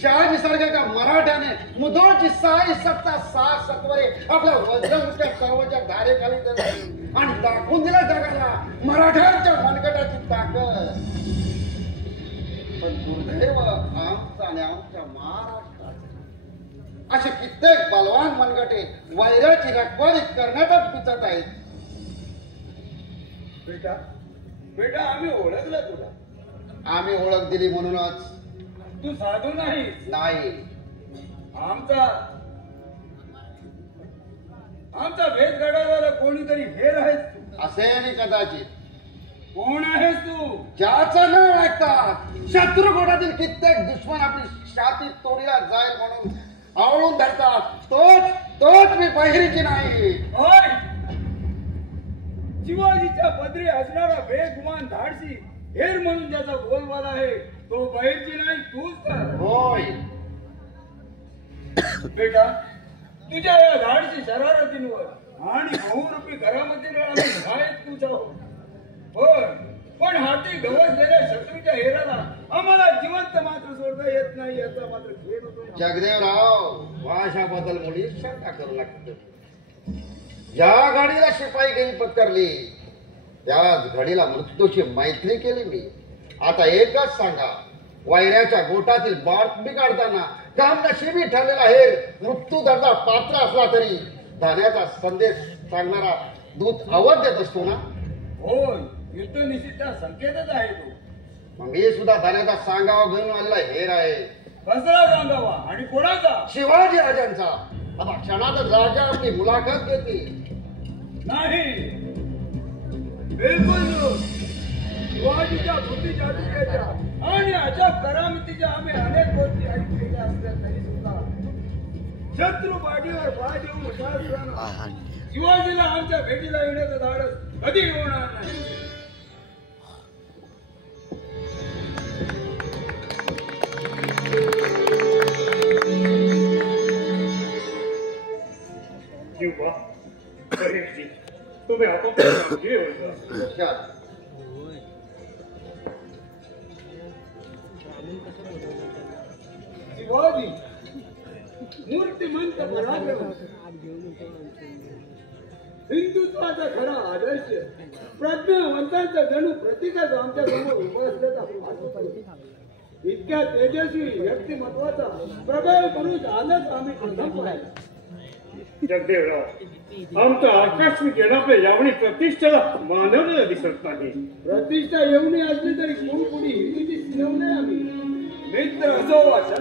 शहाजी सारख्या मराठ्याने मुधोळची सारी सत्ता 6 सत्वरे आपल्या वज्रमुठ्या सर्वच्या धारेखाली धरली आणि दाखवून दिला जगाला मराठ्यांच्या मनगटाची ताकद. दुर्दैव आमचं आणि आमच्या महाराष्ट्रात असे कित्येक बलवान मनगटे वैराची रखवाली करण्यातच पिचत आहेत. बेटा बेटा आम्ही ओळखलं तुला. आम्ही ओळख दिली म्हणूनच. तू साधू नाही. नाही, आमचा भेद घडवणारा कोणीतरी हेर आहेस तू. असेल कदाचित. कोण आहेस तू? ज्याचं नाव ऐकतात शत्रुगोटातील कित्येक दुश्मन आपली छाती तोडीला जाईल म्हणून आवळून धरतात, तोच मी बहिरीची नाही. होय, शिवाजीच्या पदरी असणारा बेगुमान धाडसी हेर म्हणून ज्याचा बोलबाला आहे तो बहिरची नाही, तूच तर. होय बेटा, तुझ्या या धाडसी शरारतींवर आणि बहुरूपी घरामध्ये आम्ही घायत तुझा होय, पण हाती गवसलेल्या शत्रूच्या हेराला आम्हाला जिवंत मात्र सोडता येत नाही याचा मात्र खेळ होतो. जगदेवराव, भाषाबद्दल मुळीच शंका करू लागतो. ज्या गाडीला शिपाई गेली पत्करली त्याच घडीला मृत्यूची मैत्री केली मी. आता एकच सांगा, वैऱ्याच्या गोटातील बातमी काढताना काम नशिबी ठरलेला हे मृत्यू दर्जा पात्र असला तरी धान्याचा संदेश सांगणारा दूत आवाज देत असतो ना. होय, युद्ध निषिद्ध संकेतच आहे तो. मग मी सुद्धा धान्याचा सांगावा घेऊन आलेला हेर आहे. कसला सांगावा आणि कोणाचा? शिवाजी राजांचा. आता क्षणातच राजा आपली मुलाखत घेते. नाही, बिलकुल शिवाजीच्या बुद्धी जादूच्या आणि अजब करामतीच्या आम्ही अनेक गोष्टी ऐकलेल्या असल्या तरी सुद्धा शत्रू पाठीवर पाय देऊन उठा शिवाजीला आमच्या भेटीला येण्याचं धाडस कधी होणार नाही. जीवा गणेशजी, तुम्ही आपापल्या घरी होता. शिवाजी मूर्तिमंत पराक्रम, हिंदुत्वाचा खरा आदर्श, प्रज्ञावंतांचा जणू प्रतीकच आमच्या समोर उभं असल्याचा इतक्या तेजस्वी व्यक्तिमत्वाचा प्रबळ पुरुष आजच आम्ही प्रथम पाहिला. जगदेवराव, आमच्या आकस्मिक येण्याच्या यावणी प्रतिष्ठेला मानवलेला दिसत नाही. प्रतिष्ठा येऊनी असली तरी कुणकुणी हिंदूची सिनवणे आम्ही मित्र असो वाचा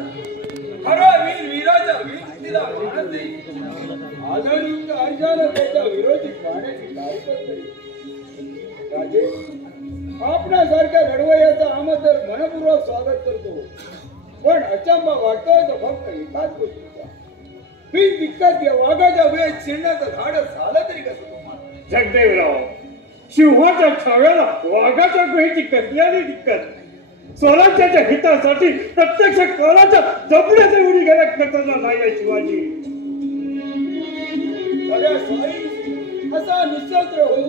खरा वीर वीराच्या वीरतीला मानत नाही. आदरयुक्त अर्जाला त्याच्या विरोधी पाहण्याची तारीफच करी. राजे, आपणासारख्या लढवय्याचा आम्ही तर मनपूर्वक स्वागत करतो, पण अचंबा वाटतोय तो फक्त एकाच गोष्टीचा. मी दिक्कत या वाघाच्या वेळेत शिरण्याचं धाडस झालं तरी कसं तुम्हाला? जगदेवराव, सिंहाच्या छाव्याला वाघाच्या गुहेची कसल्याने दिक्कत? स्वराज्याच्या हितासाठी प्रत्यक्ष काळाच्या जपण्याच्या उडी गेल्या करताना नाही आहे शिवाजी. अरे स्वारी, असा निशस्त्र होऊ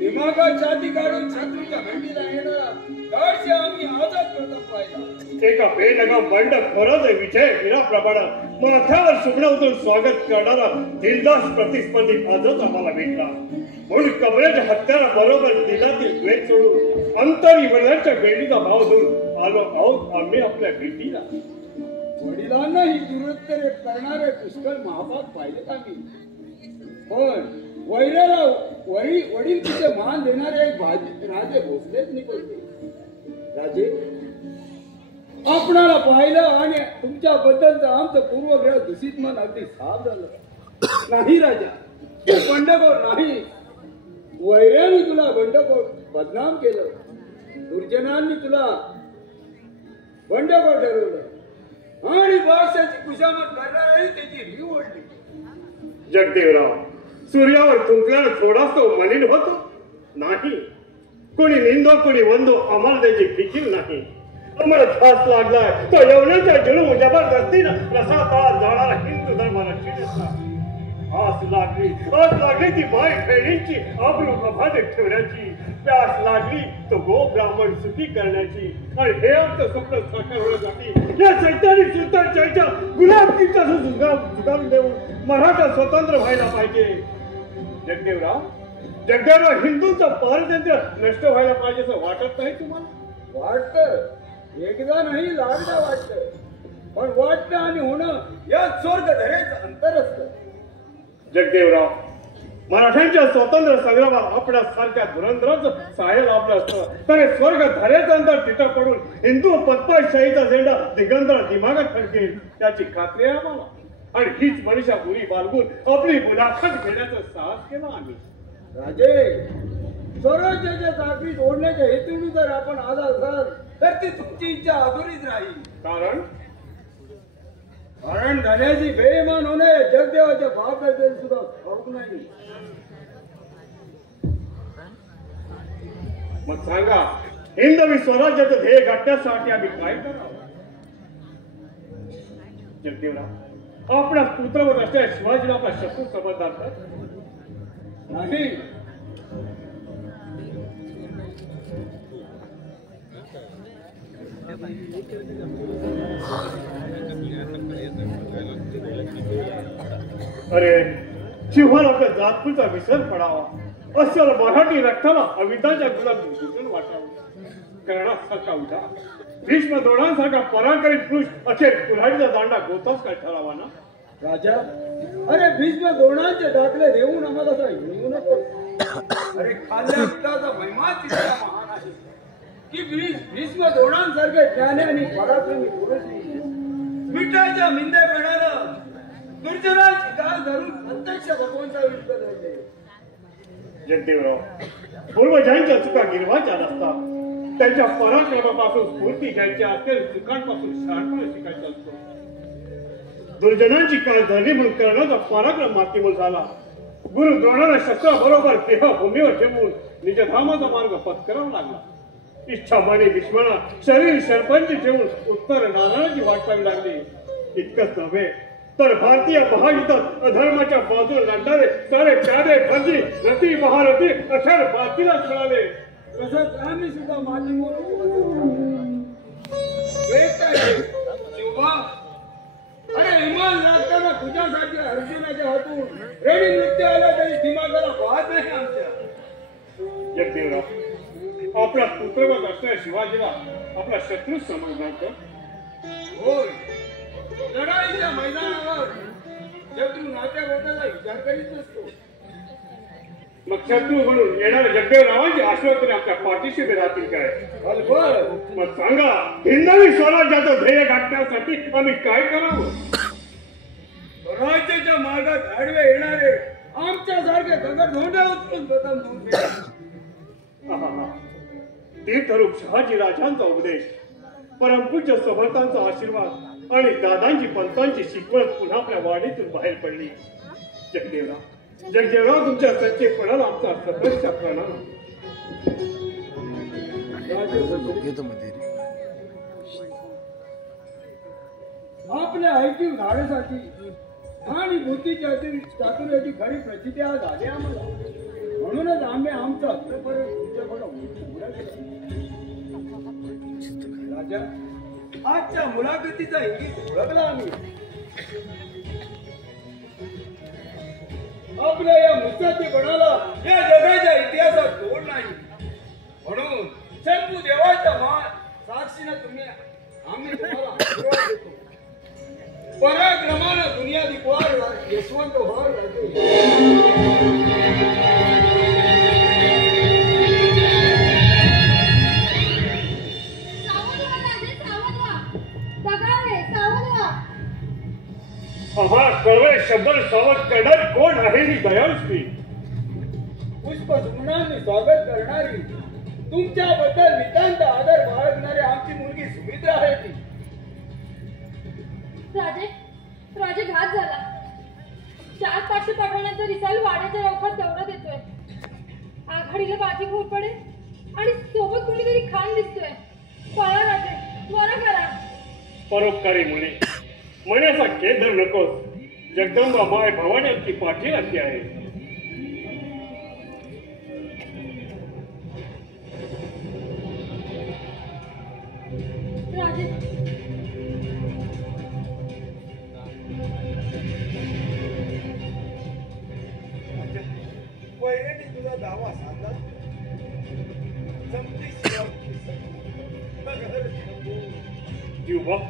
दिमागात छाती काढून शत्रूच्या भेटीला येणारा धाडसी आम्ही आजच प्रथम पाहिला. एका बेलगाम बंड खरंच विजय वीराप्रमाणे माथ्यावर सुगडवून स्वागत करणारा दिलदास प्रतिस्पर्धी आजच आम्हाला भेटला. म्हणून कमरेच्या हत्यारा बरोबर दिलातील द्वेष सोडून अंतरी वडिलांच्या बेडीचा भाव धरून आलो आहोत आम्ही आपल्या भेटीला. वडिलांनाही दुरुत्तरे करणारे पुष्कळ महापात पाहिलेत आम्ही, पण वैराला वडील तिचे मान देणारे राजे भोसलेच निघते. राजे, आपणाला पाहिलं आणि तुमच्या बद्दलचं आमचं पूर्वग्रह दूषित मन अगदी साफ झालं. नाही राजा, तू बंडखोर नाही. वैराने तुला बंडखोर बदनाम केलं, दुर्जनांनी तुला बंडखोर ठरवलं आणि बादशाची कुशामत करणाराही त्याची रीव ओढली. जगदेवराव, सूर्यावर थुंकल्यानं थोडाच तो मलिन होतो नाही. कोणी निंदो कोणी वंदो आम्हाला त्याची फिकीर नाही. आम्हाला त्रास लागलाय तो यवनाच्या जणू जबरदस्तीनं रसाताळ जाणारा हिंदू धर्माला शिरला. आस लागली ती माय खेळीची आबरू अभादित ठेवण्याची. प्यास लागली तो गो ब्राह्मण सुखी करण्याची. आणि हे आमचं स्वप्न साकार होण्यासाठी या सैतानी सुलतानच्या गुलाबकीचा जुगाम देऊन मराठा स्वतंत्र व्हायला पाहिजे. जगदेवराव, हिंदूंचं पारतंत्र्य नष्ट व्हायला पाहिजे असं वाटत नाही तुम्हाला? वाटतं, एकदा नाही लागदा वाटतं, पण वाटणं आणि होणं या स्वर्ग धरेचं अंतर असतं. जगदेवराव, मराठ्यांच्या स्वातंत्र्य संग्रामात आपल्यासारख्या धुरंधराचं सहाय्य लाभलं असतं तर हे स्वर्ग धरेचं अंतर तिथं पडून हिंदू पद्मशाहीचा झेंडा दिगंतर दिमागात फडकेल याची खात्री आहे आम्हाला. आणि हीच मनीषा बुरी बाळगून आपली मुलाखत घेण्याचं साहस केलं आम्ही. राजे, स्वराज्याच्या चाकरीत ओढण्याच्या हेतून जर आपण आला असाल तर ती तुमची इच्छा अधुरीच राहील. कारण धन्याची बेईमान होणे जगदेवाच्या बापाबद्दल सुद्धा ठाऊक नाही. मग सांगा, हिंदवी स्वराज्याचं ध्येय गाठण्यासाठी आम्ही काय करावं? जगदेवराव, आपल्या पुत्रवर असलेल्या शिवाजीला आपला शत्रू समजणार का? नाही. अरे, शिवाला आपल्या जातकुचा विसर पडावा असं मराठी रक्ताला अविताच्या गुलाबी भूषण वाटावं. कर्णासारखा उठा, भीष्म द्रोणांसारखा पराक्रमी पुरुष अखेर कुऱ्हाडीचा दांडा गोताच काय ठरावा ना? राजा, अरे भीष्म द्रोणांचे दाखले देऊन आम्हाला असं येऊ नको. अरे खाल्ल्या पिठाचा महिमा तितका महान आहे की भीष्म द्रोणांसारखे ज्ञानी आणि पराक्रमी पुरुष मिठाच्या मिंदे पेढानं दुर्जनाची काल धरून प्रत्यक्ष भगवंता विरुद्ध लढले. जगदेवराव, पूर्वजांच्या चुका गिरवाच्या नसतात. त्यांच्या पराक्रमापासून स्फूर्ती घ्यायची असेल, चुकांपासून शहाणपणा शिकायचा असतो. दुर्जनांची काल धरली म्हणून कर्णाचा पराक्रम मातीमूल झाला. गुरु द्रोणाला शस्त्राबरोबर देहभूमीवर ठेवून निजधामाचा मार्ग पत्करावा लागला. इच्छा माने भीष्माला शरीर सरपंच ठेवून उत्तर नारायणाची वाट पाहावी लागली. इतकंच नव्हे तर भारतीय महायुद्धात अधर्माच्या बाजूला लढणारे सारे प्यादे फर्जी रती महारथी अखेर बाजूलाच मिळाले. तसंच आम्ही सुद्धा मातीमोल अरे हिमाल लागताना तुझ्यासाठी अर्जुनाच्या हातून रेडी नृत्य आला तरी दिमागाला वाद नाही आमच्या. जगदेवराव, आपला पुत्रवत असणाऱ्या शिवाजीला आपला शत्रू समजणार का? होय, लढाईच्या मैदानावर शत्रू नात्यागोत्याचा विचार करीत नसतो. मग शत्रू म्हणून येणाऱ्या जगदेवरावांची आश्वासने आपल्या पाठीशी उभे राहतील काय? मग सांगा, हिंदवी स्वराज्याचं ध्येय गाठण्यासाठी आम्ही काय करावं? स्वराज्याच्या मार्गात आडवे येणारे आमच्यासारखे दगड धोंड्या उचलून प्रथम दूर तीर्थरूप शहाजी राजांचा उपदेश, परमपूज्य समर्थांचा आशीर्वाद आणि दादांची पंतांची शिकवण पुन्हा आपल्या वाणीतून बाहेर पडली. जगदेवराव, तुमच्या सच्चेपणाला आमचा सतर्क प्रणाम. आपल्या ऐकीव धाडसाठी आणि बुद्धीच्या चातुर्याची खरी प्रचिती आज झाली आम्हाला. म्हणूनच आम्ही आमचा हस्तपर्यंत तुमच्याकडे राजा, आजच्या मुलाखतीचा इंगित ओळखला आम्ही. आपल्या या मुत्सद्दीपणाला या जगाच्या इतिहासात तोड नाही. म्हणून शंभू देवाच्या साक्षीनं आम्ही तुम्हाला आशीर्वाद देतो. पराक्रमानं दुनिया दिपवार यशवंत व्हार कळवे शब्द सावध करणार कोण आहे ही दयाळू स्त्री? पुष्प सुमनांनी स्वागत करणारी, तुमच्याबद्दल नितांत आदर बाळगणारी आमची मुलगी सुमित्रा आहे ती. राजे घात झाला. 400-500 पाठवण्याचा रिसाल वाड्याच्या रवखात तेवढा देतोय. आघाडीला बाजी घोरपडे आणि सोबत कोणीतरी खान दिसतोय. पळा राजे, त्वरा करा. परोपकारी मुली, मनाचा खेद धरू नकोस. जगदंबा माय भवानी आमची पाठीराखी आहे. राजे, वैरेने तुझा दावा सांगा. जीव बघ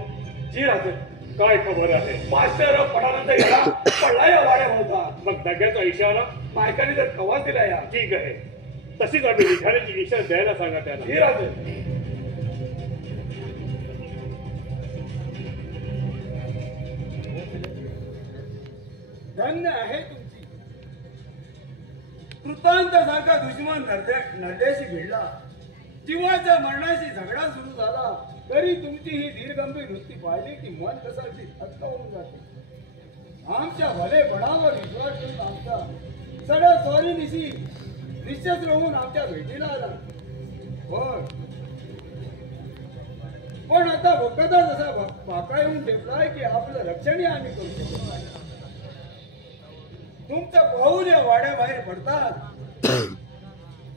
जी राजे काय खबर आहे? मास्टर पडानंतर याला पडला या वाड्या होता. मग दग्याचा इशारा मायकाने जर कवा दिला या. ठीक आहे, तशीच आम्ही निघाण्याची दिशा द्यायला सांगा त्याला. जी राजे. धन्य आहे तुमची. कृतांतासारखा दुश्मन नरदेशी भिडला, जीवाच्या मरणाशी झगडा सुरू झाला तरी तुमची ही दीर्घगंभीर वृत्ती पाहिली की मन कसं अगदी थक्क होऊन जाते. आमच्या भलेपणावर विश्वास ठेवून आमचा सगळ्या स्वारीनिशी निश्चित राहून आमच्या भेटीला आला. पण आता भक्कदा जसा पाका येऊन ठेपलाय की आपलं रक्षणही आम्ही करू शकत नाही. तुमचं पाऊल या वाड्याबाहेर पडतात.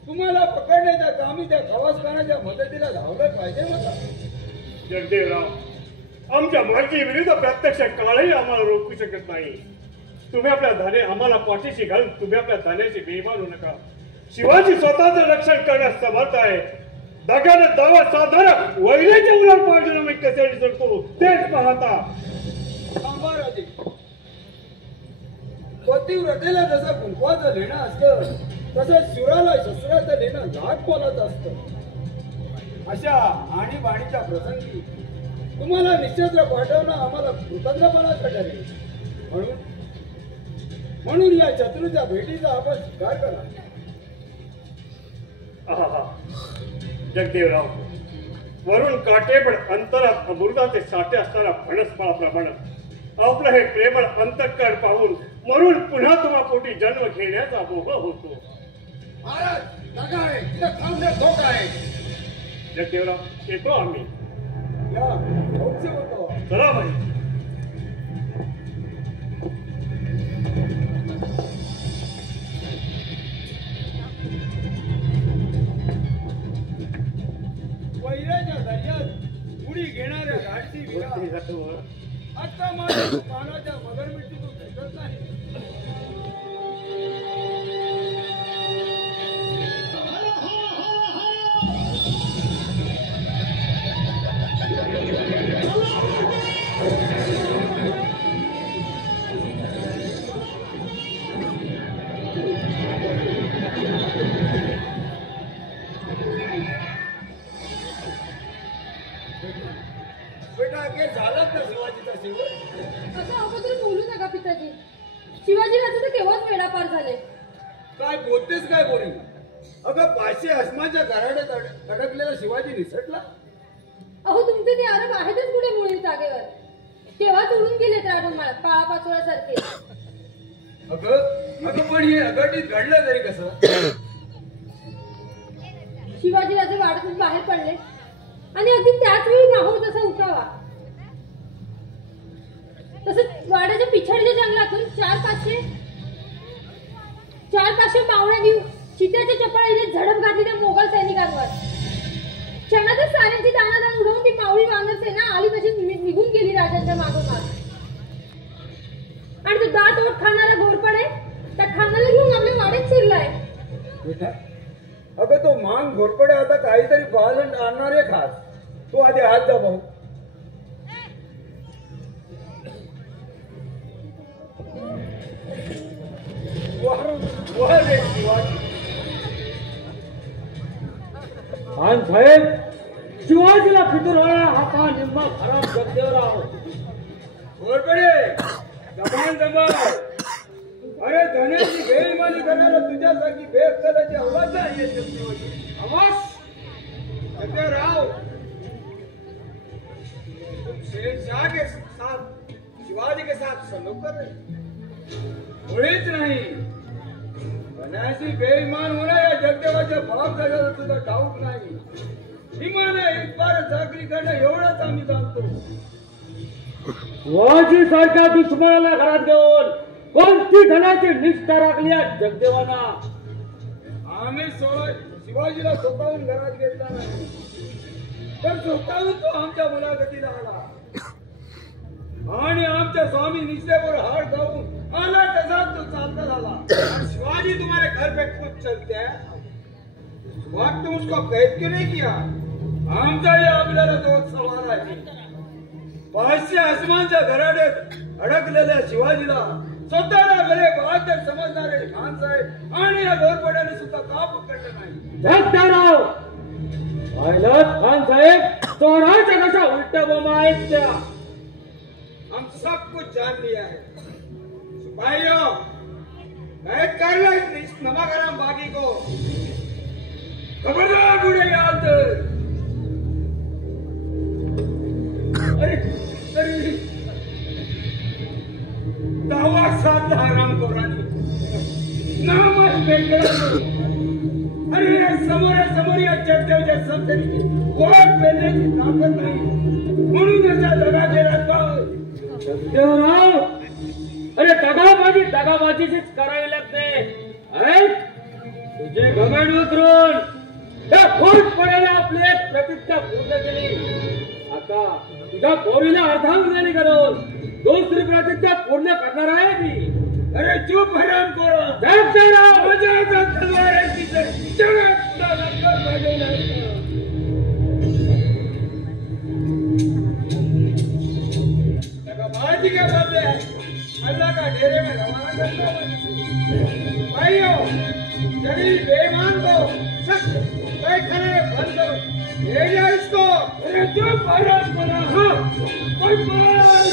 तुम्हाला पकडण्याच्या कामी त्या खवासखानाच्या मदतीला धावलं पाहिजे होता. जगदेवराव, आमच्या मालकी विरुद्ध प्रत्यक्ष काळही आम्हाला रोखू शकत नाही. तुम्ही आपल्या धाने आम्हाला पाठीशी घालून तुम्ही आपल्या धान्याची बेईमान होऊ नका. शिवाजी स्वतःचं रक्षण करण्यास समर्थ आहे. दगानं दावा साधारा वैऱ्याच्या उलट पाडून आम्ही कसे करतो तेच पाहता. राजे, पतिव्रतेला जसं कुंकवाचं लेणं असतं तसं शिवराला शस्त्राचं लेणं लाख मोलाचं असतं. अशा आणीबाणीच्या प्रसंगी तुम्हाला निश्चित पाठवणं आम्हाला कृतज्ञपणाचं ठरेल. म्हणून या शत्रूच्या भेटीचा आपण स्वीकार करा. आहा, जगदेवराव, वरून काटेपड अंतरात अमृताचे साठे असताना फणसफळाप्रमाणे आपलं हे प्रेमळ अंतःकरण पाहून म्हणून पुन्हा तुम्हा पोटी जन्म घेण्याचा मोह होतो. महाराज, जागा आहे, इथं थांबण्यात धोका आहे. जगदेवराव, येतो आम्ही. या औक्षे होतो. चला बाई. वैराच्या दर्यात उडी घेणाऱ्या धाडसी वीरा आता माझ्या पानाच्या मगरमिठीतून भेटत नाही. बेटा, हे झालंच ना शिवाजीचा शेवट. असं अगोदर बोलू नका पिताजी. शिवाजी राजे तर केव्हाच वेडापार झाले. काय बोलतेस काय बोली? अगं 500 अस्माच्या घराड्यात अडकलेला शिवाजी निसटला. अहो, तुमचे ते आरोप आहेतच पुढे मुळी जागेवर. तेव्हाच उडून गेलेत राजमाळात पाळापाचोळ्यासारखे. अगं पण हे अघटित घडलं तरी कसं? शिवाजी राजे वाड्यातून बाहेर पडले आणि अगदी त्याच वेळी माहूर जसा उठावा तसं वाड्याच्या पिछाडीच्या जंगलातून 400-500 पावण्या घेऊन चित्याच्या चपळाईने झडप घातली त्या मोगल सैनिकांवर. क्षणातच साऱ्यांची दानादान उडवून ती मावळी वानर सेना आली तशी निघून गेली राजांच्या मागोमाग. आणि तो दात ओठ खाणारा घोरपडे त्या खानाला घेऊन आपल्या वाड्यात शिरलाय. अगं तो मांग घोरपडे आता काहीतरी बहाल आणणार आहे खास. तू आधी हात जा भाऊ. खान साहेब, शिवाजीला फितुरवाळा हा पहा निम्मा खराब जगदेवराव. घोरपडे, जमान जमान. अरे धन्याची बेईमानी करणारा तुझ्यासारखी बेअक्कलाची आवाज नाहीये शिवाजी. आवाज जगदेवराव, तुम शेरशाह के साथ शिवाजी के साथ सलोख कर रहे. मुळीच नाही. धन्याची बेईमान होणं या जगदेवाच्या भाव जगाला तुझा डाऊट नाही. इमाना एक बार चाकरी करणं एवढंच आम्ही जाणतो. शिवाजी सारख्या दुश्मनाला घरात घेऊन कोणती धनाची निष्ठा राखली आहे जगदेवाना? आम्ही शिवाजीला स्वतःहून घरात घेतला नाही, तर स्वतःहून तो आमच्या मुलाखतीला आला आणि आमच्या स्वामी निष्ठेवर हार जाऊन आला तसाच तो चालता झाला. शिवाजी तुम्हारे घर पे खुद चलते हैं, बात तुम उसको कैद क्यों नहीं किया? आमचाही आपल्याला दोष सवाल आहे. 500 आसमानच्या घराड्यात अडकलेल्या शिवाजीला स्वतःला गले बहादर समजणारे खान साहेब आणि या घोरपड्याने सुद्धा का पकडलं नाही? जगदाराव पाहिलं खान साहेब चोराच्या कशा उलट्या बोमा आहेत त्या. हम सब कुछ जान लिया है. सिपाहियों, कैद कर लो इस नमकराम बागी को. खबरदार बुढ़े याद. अरे अरे दावा साधला हराम कोरानी नामच बेकड़ा. अरे समोर या जगदेवच्या संतरी कोट पेरण्याची ताकद नाही म्हणून याचा दगा केला काय? जगदेवराव अरे दगाबाजीच करावी लागते. तुझे घमंड उतरून त्या खोट पडायला आपले प्रतिज्ञा पूर्ण केली. आता तुझ्या पोरीला अर्धांगिनी करून दुसरी प्रतिज्ञा पूर्ण करणार आहे मी. अरे चुप हराम कोरा. जगदेवराव माझ्या तलवार आहे तिथे जगात लंगर बजावला. दगाबाजी के बदले अल्लाह का डेरे में रवाना करता हूँ. भाइयों, शरीर बेईमान को सख्त पैखाने बंद करो. ले जा इसको. अरे चुप हराम कोरा. कोई बोल.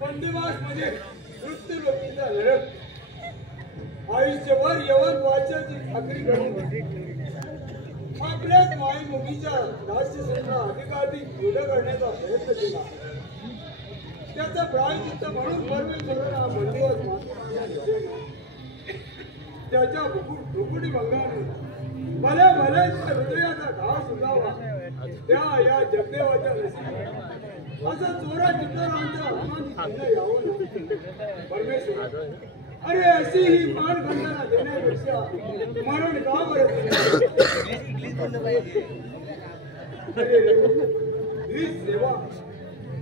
बंदिवास म्हणजे मृत्यूलोकीचा नरक. आयुष्यभर यवन वाच्याची खात्री करून आपल्याच मायमुखीच्या दास्यसंघा अधिकाधिक दृढ करण्याचा प्रयत्न केला. त्याचा प्रायश्चित्त म्हणून परमेश्वराने हा बंदिवास त्याच्या भुकुटी भंगाने भल्या भल्याच्या हृदयाचा घाव सुटावा. त्या या जगदेवाच्या नशिबी असं चोरा चित्तरांचा अभिमानी यावं नाही. परमेश्वर, अरे अशी ही पाण खंडाला देण्यापेक्षा मरण का बरं ही सेवा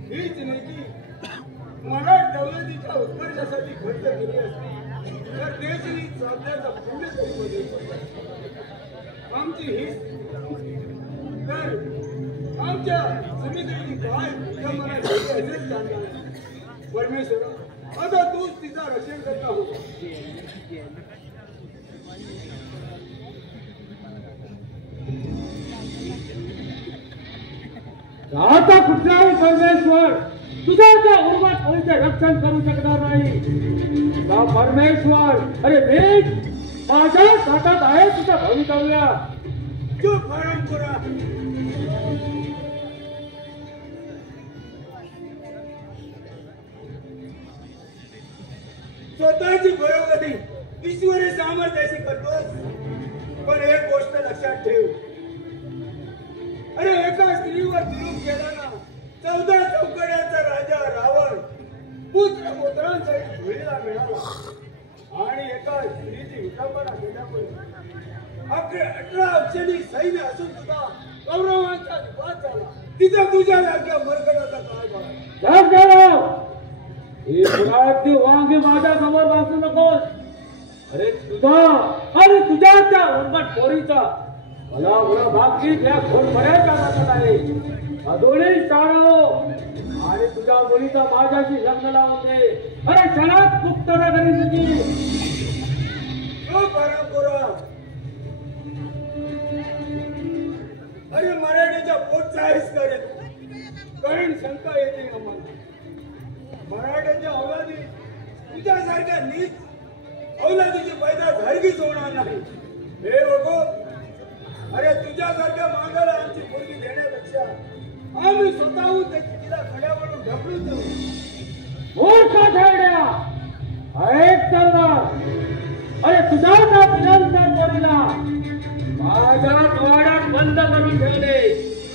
हीच नेकी मराठ दौलतीच्या उत्कर्षासाठी खर्च केली असती तर देशहित साधण्याचा पुण्य तरी बदल. आमची ही तर आमच्या समितीची काय तुझ्या मनात असेच चालणार. परमेश्वर, आता तूच तिचा रक्षण करता हो. आता कुठलाही परमेश्वर तुझ्या त्या उर्मात पोरीचे रक्षण करू शकणार नाही. तुझा परमेश्वर अरे मीच माझ्या हातात आहे तुझं भवितव्य. चुप हराम खोरा. स्वतःची बरोबरी ईश्वरी सामर्थ्याशी करतोस. पण एक गोष्ट लक्षात ठेव. अरे एका स्त्रीवर जुलूम केला 14 चौकड्यांचा राजा रावण पुत्र पुत्रांसाठी धुळीला मिळाला आणि एका स्त्रीची विटंबना केल्यामुळे 18 अक्षरी सैन्य असून सुद्धा कौरवांचा निपात झाला. तिथं तुझ्या जाग्या मरकटाचा काय बघा. ही पुराती वांगी माझ्या समोर बसू नकोस. अरे तुझ्या त्या उर्मट पोरीचा मला उडा बाकी त्या घोरपड्याच्या हातात आहे. दोन्ही टाळावं आणि तुझ्या मुलीचा माझ्याशी लग्न लावून दे. अरे क्षणात मुक्त करी तुझी. अरे मराठीच्या पोटचा आहेस करे कारण शंका येते आम्हाला. मराठ्याच्या अवलादी तुझ्यासारख्या नीच अवलादीची पैदा हरगीच होणार नाही. हे बघो, अरे तुझ्यासारख्या मागाला आमची मुलगी देण्यापेक्षा आम्ही स्वतःहून तिला कड्यावरून ढकलून देऊ. मूर्ख ठेवड्या ऐक सरदार, अरे तुझा निरंतर कोणीला माझ्या द्वारात बंद करून ठेवले.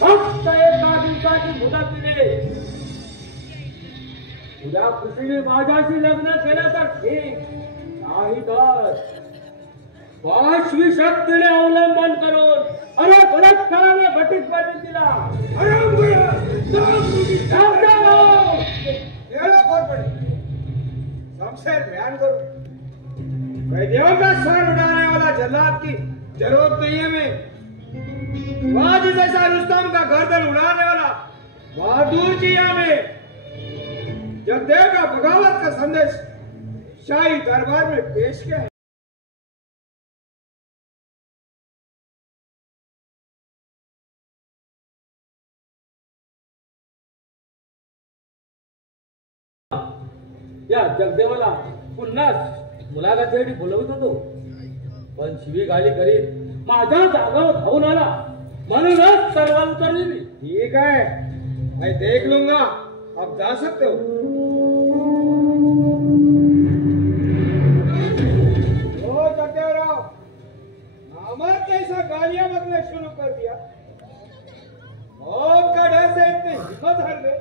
फक्त एका दिवसाची मुदत दिली. तुझ्या खुशीने माझ्याशी लग्न केलं तर ठीक, नाही तर 5वी शक्तीने अवलंबन करून अरे बलात्काराने घटित करून दिला. शमशेर बयान करो, कैदियों का सर उड़ाने वाला जल्लाद की जरूरत नहीं है हमें. बाजी जैसा रुस्तम का गर्दन उड़ाने वाला बहादुर जी हमें. जगदेव का बगावत का संदेश शाही दरबार में पेश किया है. या जगदेवाला पुन्हा मुलाखतीसाठी बोलवत होतो, पण शिवीगाळी करीत माझ्या जागावर धावून आला. म्हणूनच सर्व उतरली मी. ठीक है, मैं देख लूंगा. आप जा सकते हो. ओ जगदेवराव, नामर्द कैसा गालियां बकने शुरू कर दिया. मौत का डर से इतनी हिम्मत हार गए,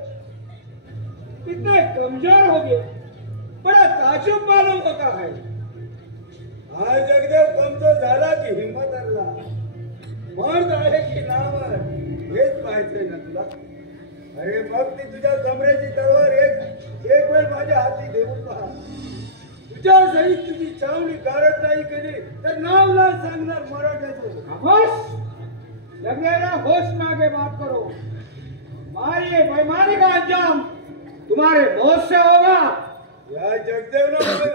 इतने कमजोर हो गए. बड़ा ताजुब मालूम होता है. आज जगदेव कमजोर झाला की हिम्मत हरला. मर्द आहे की नामर्द हेच पाहायचंय ना तुला. अरे मग ती तुझ्या कमरेची तलवार एक वेळ माझ्या हाती देऊन पहा. तुझ्या सहित तुझी चावणी गारट नाही केली तर नाव ना सांगणार मराठ्याचं. होश जगदेवरा, होश में आगे बात करो. हमारी बेईमानी का अंजाम तुम्हारे मौत से होगा. या जगदेवने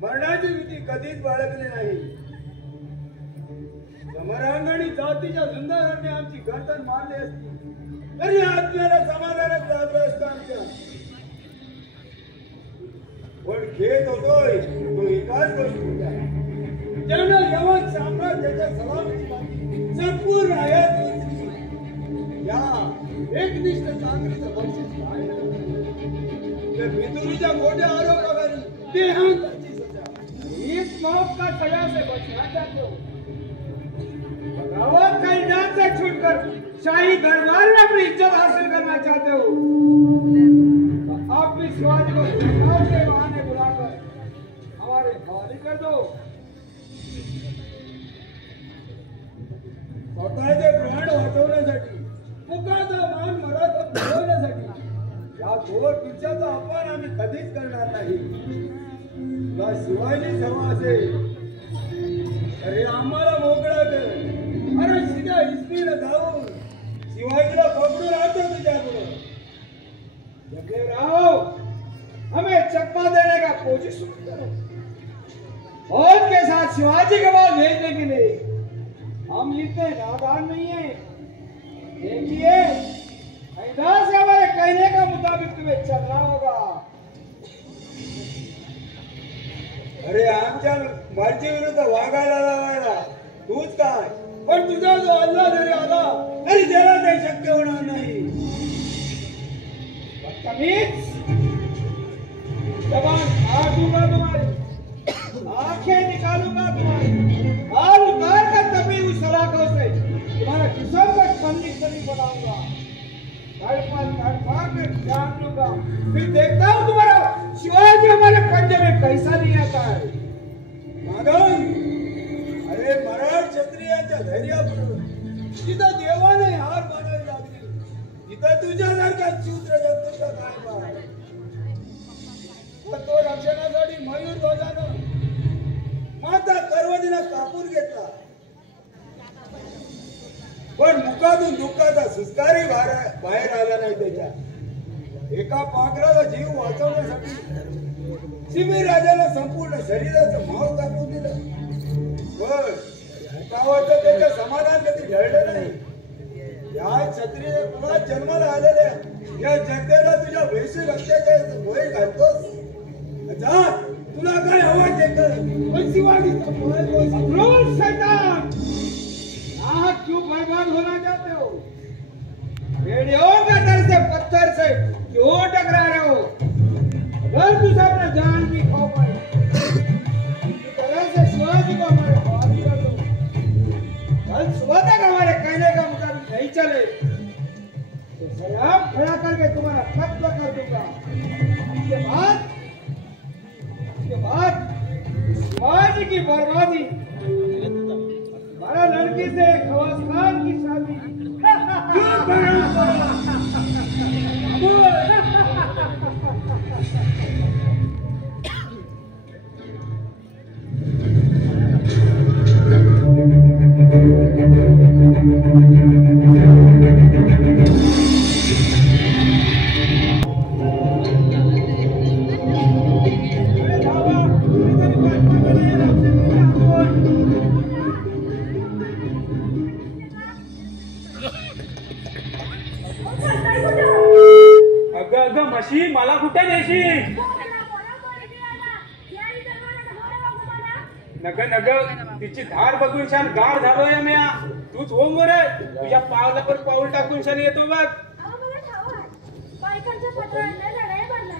मरणाची भीती कधीच बाळगली नाही. समरांगणी जातीच्या झुंजाने आमची गर्दन मारली असती तरी आत्म्याला समाधानच लाभलं असतं आमच्या. पण खेद होतोय तो एकाच गोष्टीचा, ज्यानं यवन साम्राज्याच्या सलामतीसाठी संपूर्ण आयात उचलली. या एकनिष्ठ चाकरीचं बक्षीस काय तर मिथुनीच्या मोठ्या आरोपाखाली देहांताची सजा. इस मौत का सजा से बचना चाहते हो. बगावत का इल्जाम से छूटकर शाही दरबार में अपनी इज्जत हासिल करना चाहते हो तो आप भी शिवाजी को सरकार के बहाने बुलाकर हमारे हवाले कर दो. स्वतःचे प्राण वाचवण्यासाठी, मुकाचा मान मराठा मिळवण्यासाठी या घोर पिच्याचा अपमान आम्ही कधीच करणार नाही. तुला शिवाजी हवा असेल अरे आम्हाला मोकळा कर. अरे सीधा इस्तीला जाऊन शिवाजीला पकडून आणतो तुझ्याकडं. जगदेवराव, हमें चकमा देने का कोशिश करो. फौज के साथ शिवाजी के पास भेजने के लिए हम इतने नादान नहीं है. देखिए, इधर से हमारे कहने का मुताबिक तुम्हें चलना होगा. अरे आमच्या मर्जी विरुद्ध वागायला लावायला तूच काय, पण तुझा जो अल्लाह जरी आला तरी त्याला काही शक्य होणार नाही. बदतमीज, जबान काट दूंगा तुम्हारी, आंखें निकालूंगा तुम्हारी, बाल उतार कर तभी उस सलाखों से तुम्हारा जिस्म को छलनी छलनी बनाऊंगा. तड़पा कर जान लूंगा, फिर देखता हूँ तुम्हारा शिवाजी हमारे पंजे में कैसा नहीं आता है. मागन, अरे मराठ क्षत्रियांच्या धैर्यापुढे जिथं देवाने हार मानावी लागली तिथं तुझ्यासारखा शूद्र जंतूचा काय बाळ. तो रक्षणासाठी मयूर ध्वजानं माता कर्वतीला कापूर घेतला, पण मुखातून दुःखाचा सुस्कारही बाहेर आला नाही. त्याच्या एका पाखराचा जीव वाचवण्यासाठी शिबीर राजाला संपूर्ण शरीराचं माव कापून दिलं, पण मुखावरचं त्याचं समाधान कधी ढळलं नाही. या क्षत्रिय कुळात जन्माला आलेल्या या जगदेला तुझ्या वैश्विक अत्याचाराचं भय घालतोस. जा, तुला काय हवं ते कर, पण शिवाजीचा भय शैतान. आप क्यों बर्बाद होना चाहते हो? रेडियो का दर से पत्थर से क्यों टकरा रहे हो? अगर तुझे अपना जान भी खो पाए इस तरह से शिवाजी को हमारे हवाले कर दो। कल सुबह तक हमारे कहने का मुताबिक नहीं चले तो सलाम खड़ा करके तुम्हारा कत्ल कर दूंगा। उसके बाद शिवाजी की बर्बादी, हमारा लड़की से खवास खान की शादी। म्हशी मला कुठे नेशी? नग नग तिची धार बघून छान गार झालोय म्या. तूच होम वर तुझ्या पावलावर पाऊल टाकून छान येतो बघ. बायकांच्या पत्रांना लढाई भरला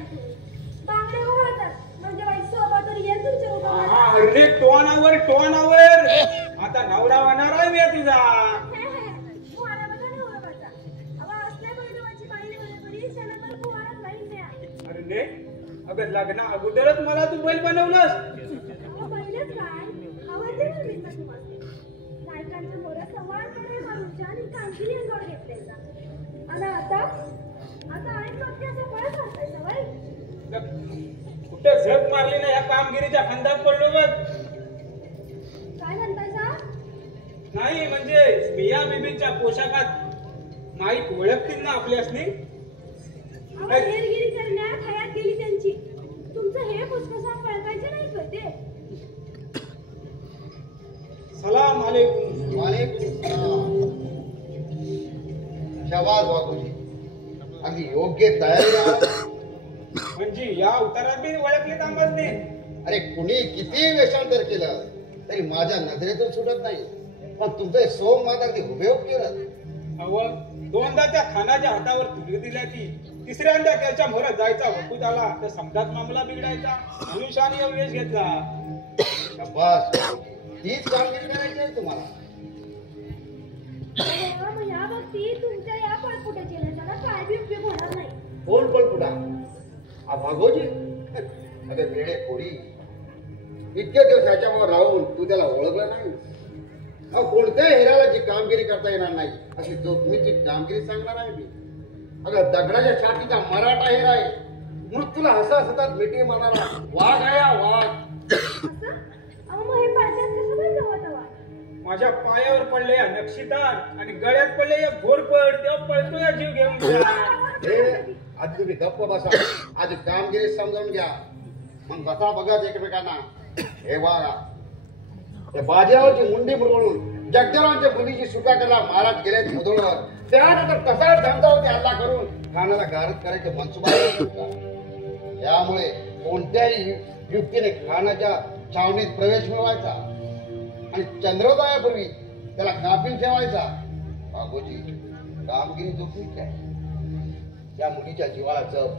बांगडे होतात म्हणजे बाई सोबत येईल तुमच्या उभा. अरे टोनावर टोनावर आता नवरा होणार आहे मी तुझा. अरे अगं लग्ना अगोदरच मला तू बैल बनवलंस. पहिलेच काय आवडते ना मी तुम्हाला. बायकांच्या मोऱ्या सवाल कडे मारूच्या आणि कांजिरी अंगावर घेतल्याचा. आणि आता आई मक्याचा फळ सांगतायचा बाई. कुठे झक मारली ना या कामगिरीच्या खंडात पडलो बघ. काय म्हणतायचा? नाही म्हणजे मिया बिबीच्या पोशाखात माईक ओळखतील ना आपल्यासनी. हेरगिरी करण्यात हयात गेली त्यांची. तुमचं हे पुस्तक पळकायचे नाही होते. सलाम अलैकुम. वालेकुम सलाम. शाबास बाबूजी, अगदी योग्य तयारी आहात. म्हणजे या उतारात बी ओळखले तांबसने. अरे कुणी किती वेषांतर केलं तरी माझ्या नजरेतून सुटत नाही. पण तुमचं सोम माता अगदी हुबेहूब केलं. अव दोनदा त्या खानाच्या हातावर तुली दिल्या ती. तिसऱ्यांदा त्याच्या मोहरात जायचा वकूत आला तर समजात मामला बिघडायचा. मनुष्याने वेश घेतला. शाबास, हीच कामगिरी करायची आहे तुम्हाला. या बाबतीत तुमच्या या पळपुट्याची काय बी उपयोग होणार नाही. कोण पळपुटा? भागोजी. अगं वेडे खोडी, इतके दिवस ह्याच्यावर राहून तू त्याला ओळखलं नाही. कोणत्याही हिराला जी कामगिरी करता येणार नाही अशी जोखमीची कामगिरी सांगणार आहे मी. अगं दगडाच्या छातीचा मराठा हिरा आहे. मृत्यूला हसा हसतात मिठी मारणारा वाघ आहे हा वाघ. माझ्या पायावर पडले या नक्षीदार आणि गळ्यात पडले या घोरपड. तेव्हा पळतो या जीव घेऊन. आज तुम्ही गप्प बसा. आज कामगिरी समजावून घ्या, मग बसा बघत एकमेकांना. हे बघा, त्या बाजीरावची मुंडी मुरवळून जगदेवांच्या मुलीची सुटा करायला महाराज गेले मुधोळवर. त्यानंतर तसाच धमदावती हल्ला करून खानाला गारद करायचे मनसुबा. त्यामुळे कोणत्याही युक्तीने खानाच्या छावणीत प्रवेश मिळवायचा आणि चंद्रोदयापूर्वी त्याला कापील ठेवायचा. बाबूजी, कामगिरी जोखमीची आहे. त्या मुलीच्या जीवाला जप.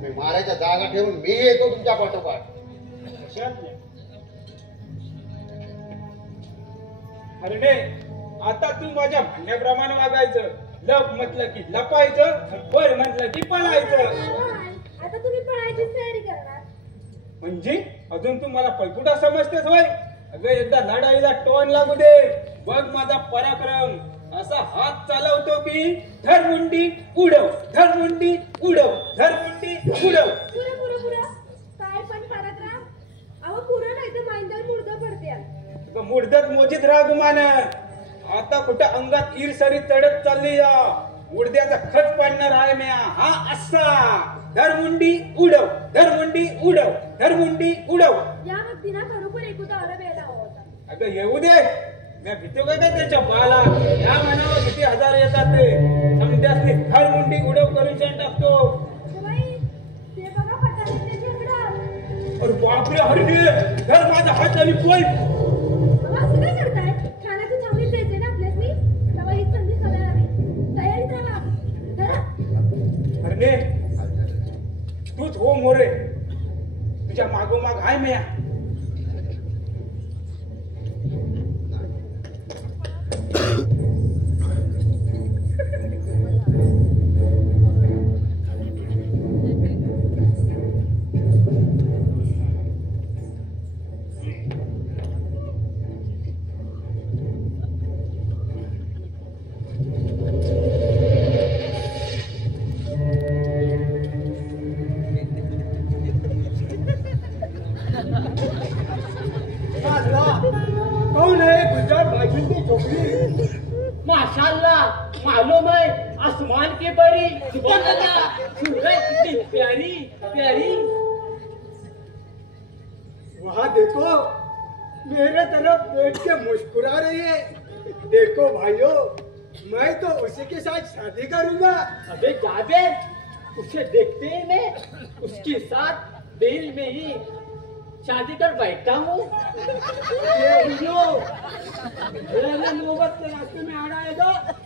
मी मारायच्या जागा ठेवून मी येतो तुमच्या पाठोपाठ. अरे आता तू माझ्या म्हणण्याप्रमाणे वागायचं. लप म्हटलं की लपायचं, पळ म्हटलं की पळायचं. आता तुम्ही पळायची तयारी करणार म्हणजे अजून तू मला पळपुटा समजतेस होय? अगं एकदा लढाईला टोन लागू दे, बघ माझा पराक्रम. असा हात चालवतो की धरमुंडी उडव, धरमुंडी उडव, धरमुंडी उडव. पुरं काय पण पराक्रम. अहो पुरं नाही तर मांजर मुर्दा पडते. मुडदत मोजीत राहा गुमान. आता कुठं अंगात ईरसरी चढत चालली या. मुडद्याचा खच पाडणार आहे म्या. हा असा धरमुंडी उडव, धरमुंडी उडव, धरमुंडी उडव. या व्यक्तीला खरोखर एकुता आला बेला होता. अगं येऊ दे, मी भीतो का त्याच्या बाला. या मनावर किती हजार येतात ते समजासनी धरमुंडी उडव करून टाकतो. ते बघा फटाके त्याच्या इकडं. अरे बापरे, हरणे धर माझा हात आणि पळ. असं काय करताय? खाण्याची छावणीत जायचंय ना आपल्यासनी. तेव्हा ही संधी सगळ्या तयारी मोरे तुझ्या मागोमाग आहे मेया. कौन है गुजर भाई की छोकरी? माशाल्लाह मालूम है आसमान के परी सुबह सूरज कितनी प्यारी प्यारी. वहाँ देखो मेरे तरफ देख के मुस्कुरा रही है. देखो भाइयों मैं तो उसी के साथ शादी करूंगा. अबे जावेद उसे देखते ही मैं उसके साथ दिल में ही शादी कर बैठा हूँ. नौबत के रास्ते में आ रहा है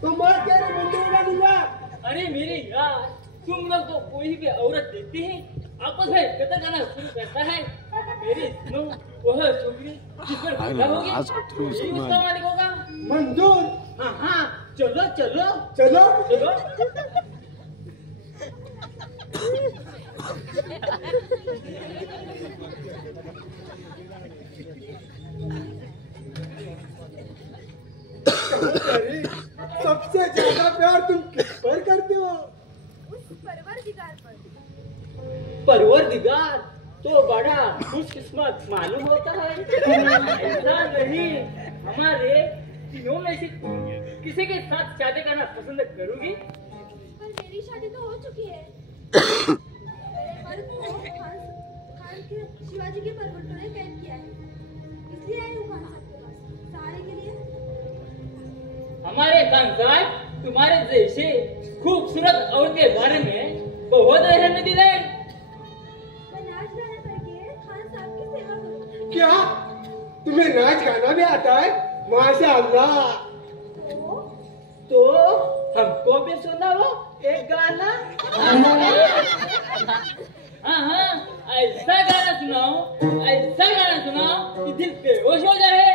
तो मैं तेरे मुंडे उड़ा दूंगा. अरे मेरे यार तुम लोग तो कोई भी औरत देखते हैं आपस में कतर गाना शुरू करता है. मेरी सुनो वह छोकरी जिस पर बैठा होगी यही उसका मालिक होगा. मंजूर. हाँ हाँ चलो चलो चलो चलो. सबसे ज्यादा प्यार तुम किस पर करते हो? उस परवरदिगार पर. परवरदिगार तो बड़ा खुशकिस्मत मालूम होता है. ऐसा नहीं हमारे तीनों में से किसी के साथ शादी करना पसंद करोगी? पर मेरी शादी तो हो चुकी है. मेरे मर्द को खान के शिवाजी के परवरदिगार ने कैद किया है. इसलिए आई हूँ खान साहब के पास सहारे के लिए. हमारे खान साहब तुम्हारे जैसे खूबसूरत औरत के बारे में बहुत रहमत दिला है. मैं नाच गाना करके खान साहब की सेवा करूँ. क्या तुम्हें नाच गाना भी आता है? माशाअल्लाह. तो हमको भी सुनाओ एक गाना. हाँ हाँ ऐसा गाना सुनाओ कि दिल बेहोश हो जाए.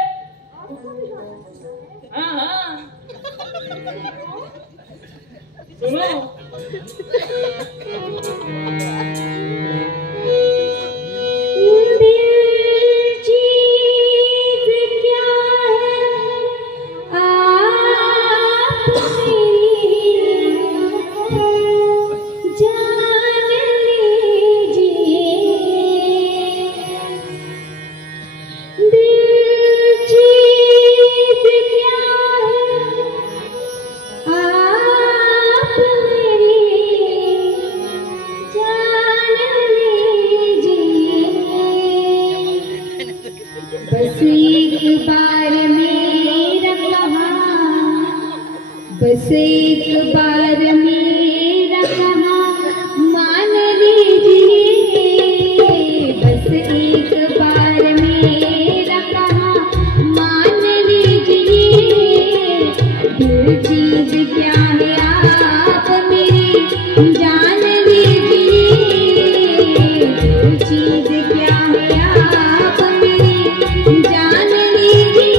आपको भी गाना सुनना है. हाँ हाँ सुनो. बस एक बार मेरा कहा मान लीजिए. बस एक बार मेरा कहा मान लीजिए. दिल चीज क्या है आप मेरी जान लीजिए. दिल चीज क्या है आप मेरी जान लीजिए.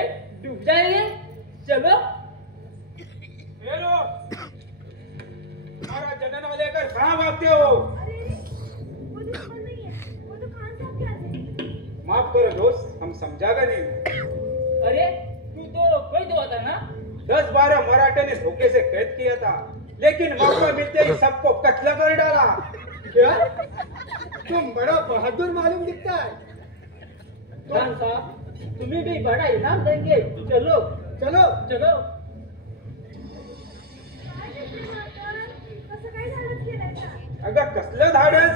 अरे डूब जाएंगे, चलो। हमारा जनन वाले कर कहाँ भागते हो? अरे वो दुश्मन नहीं है, वो तो खान साहब के आदमी। माफ करो दोस्त, हम समझागा नहीं। अरे तू तो कोई तो था ना? 10-12 मराठे ने धोखे से कैद किया था, लेकिन मौका मिलते ही सबको कत्ल कर डाला। क्या तुम बड़ा बहादुर मालूम दिखता है। खान साहब तुम्हें भी बड़ा इनाम देंगे, चलो चलो चलो। कसं काय झालं केलंय का? अगं कसलं धाडस,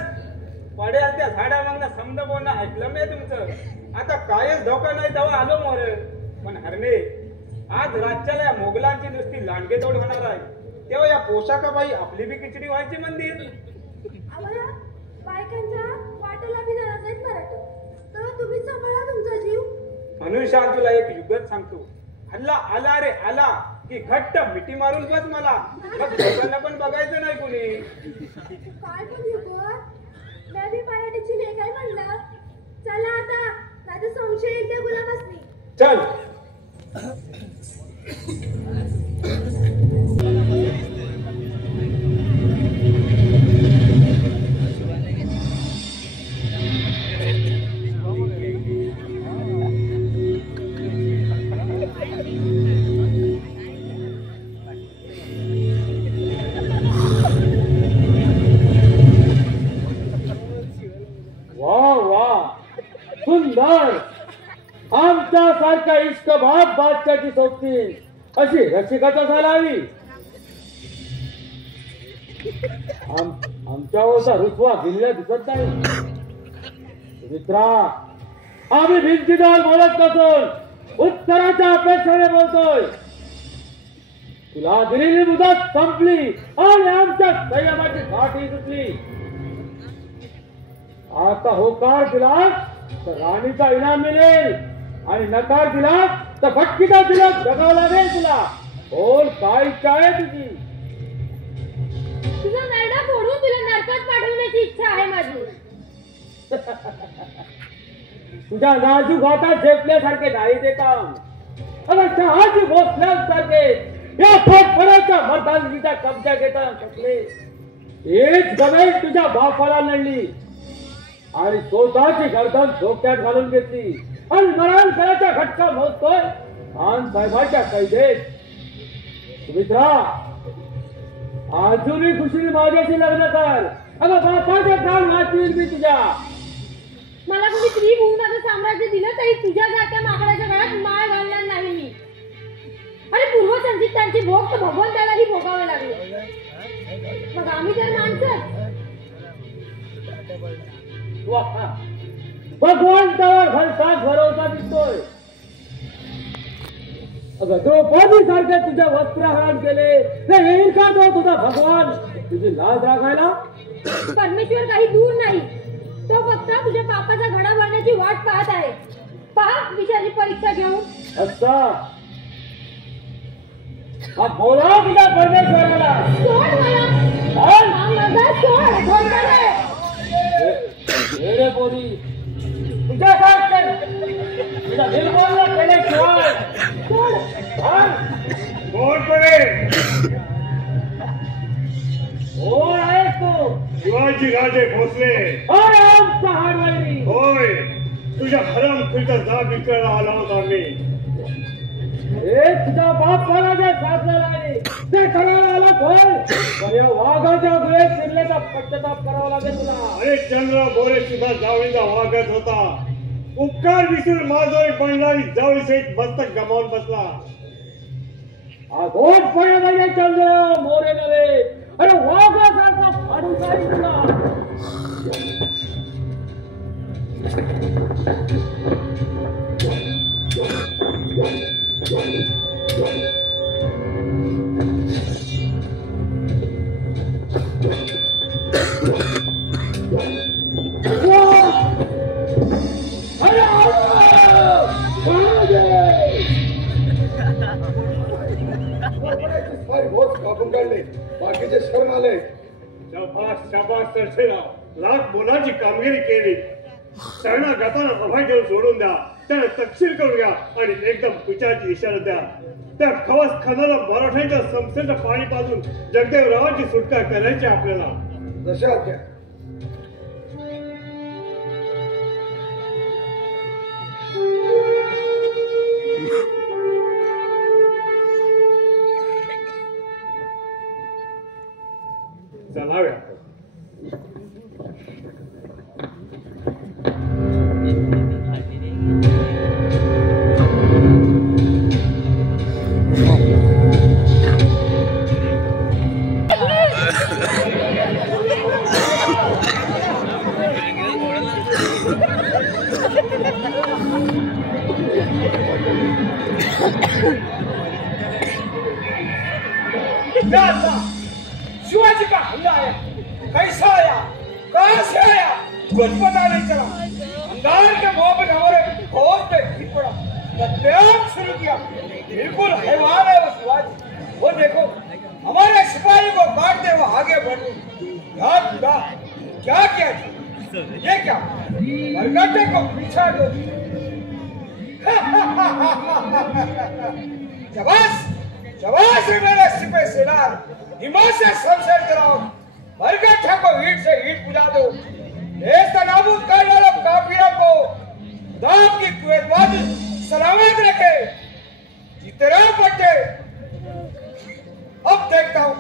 पड्या त्या झाडा मागणं समज बोलणं ऐकलं मी तुमचं। आता कायच धोका नाही तेव्हा आलो मोर। पण हरणे, आज राज्याला या मोगलांची नुसती लांडगेतोड होणार आहे, तेव्हा या पोशाखाबाई आपली बी खिचडी व्हायची मंदिर। आम्हाला बायकांच्या वाटेला बी जाणार नाहीत मराठा, तर तुम्ही सांभाळा तुमचा जीव. म्हणून शान तुला एक युगत सांगतो, हल्ला आला रे आला की घट्ट मिठी मारून बस मला, मग लोकांना पण बघायचं नाही कुणी। काय पण युगत, मी बी मराठीची लेख आहे म्हणलं. चला आता, नाही संशय येईल त्या गुलाबासनी. चल सुंदर, आमच्या सारख्या इष्ट भात बादशाची सोबती अशी रसिकाचा झालावी। आमच्यावरचा रुसवा गिल्ल्या दिसत नाही मित्रा। आम्ही भिंतीदार बोलत नसून उत्तराच्या अपेक्षेने बोलतोय। तुला दिलेली मुदत संपली आणि आमच्या संयमाची घाटी सुटली। आता होकार दिलास तर राणीचा इनाम मिळेल आणि नकार दिला तर फटकीचा तिला जगावं लागेल तुला। बोल काय इच्छा आहे तुझी? तुझा नरडा फोडून तुला नरकात पाठवण्याची इच्छा आहे माझी। तुझ्या नाजूक हातात झेपल्यासारखे नाही ते काम, अगं चहाची भोसल्यासारखे या फटफडाच्या मर्दानगीचा कब्जा घेता शकले। एक जमेल तुझ्या बापाला लढली आणि स्वतःची गर्दन धोक्यात घालून घेतली आणि मरण करायचा घटका मोजतोय खान साहेबांच्या कैदेत। सुमित्रा, अजूनही खुशीने माझ्याशी लग्न कर, अगं बापाचे प्राण वाचतील मी तुझ्या। मला कोणी स्त्री होऊन माझं साम्राज्य दिलं तरी तुझ्या सारख्या माकडाच्या गळ्यात माळ घालणार नाही मी। आणि पूर्वसंचितांची भोग तर भगवंतालाही भोगावे लागले, मग आम्ही तर माणसं। भगवंतावर भलताच भरोसा दिसतोय। अगं द्रौपदी सारखे तुझ्या वस्त्रहरण केले तर येईल का तो तुझा भगवान तुझी लाज राखायला? परमेश्वर काही दूर नाही, तो फक्त तुझ्या पापाचा घडा भरण्याची वाट पाहत आहे। पहा विषयाची परीक्षा घेऊन। अच्छा, हा बोला तुझ्या परमेश्वराला। सोड मला, माझा सोड, भोंगाने। रे पोरी, तुझ्या सारखे तुझा निर्मूलन केल्याशिवाय सोड। कोण करे? कोण आहेस तू? शिवाजी राजे भोसले। अरे आमचा हाडवैरी। होय, तुझ्या हरम खुलचा जाब विचारायला आला होता मी। हे तुझा बाप मला जे साधलं नाही ते करायला आला होय, पण या वाघाच्या गुहेत शिरल्याचा पश्चाताप करावा लागेल तुला। अरे चंद्र बोरे सुद्धा जावळीचा वागत होता, उपकार विसरून माझोरी बनणारी जावळी सहित मस्तक गमावून बसला। आगोट पडे म्हणजे चंद्र मोरे नव्हे, अरे वाघासारखा फाडू काही तुला। सारी भोज कापून काढले, बाकीचे शरण आले। शाबास शाबास सरसेरा, लाख मोलाची कामगिरी केली। शरणागतांना अभय देऊन सोडून द्या। त्याला तपशील करूया आणि एकदम पिचाची इशारा द्या. त्या खवास खानाला मराठ्यांच्या संस्थेचं पाणी पाजून जगदेवरावांची सुटका करायची आपल्याला. जशा त्या चलाव्या. शिवाजी का हमला आया, कैसा आया, कहां से आया, कुछ पता नहीं चला. अंगार के मुंह पे हमारे बहुत गिर पड़ा, त्याग शुरू किया. बिल्कुल हैवान है वो शिवाजी. वो देखो हमारे सिपाही को काटते हुए आगे बढ़ रहे. क्या किया ये क्या बरगड्ढे को पीछा दो. शाबाश मेरे सिपह सेनार, हिम्मत से शमशेर गिराओ, बरगड्ढे को ईंट से ईंट बुझा दो. देश का नाबूद कर डालो काफिरों को. दाम की कुवैतबाजी सलामत रखे. जीते रहो बच्चे. अब देखता हूँ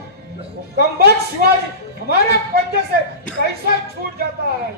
वो कमबख्त शिवाजी हमारे पंजे से कैसा छूट जाता है.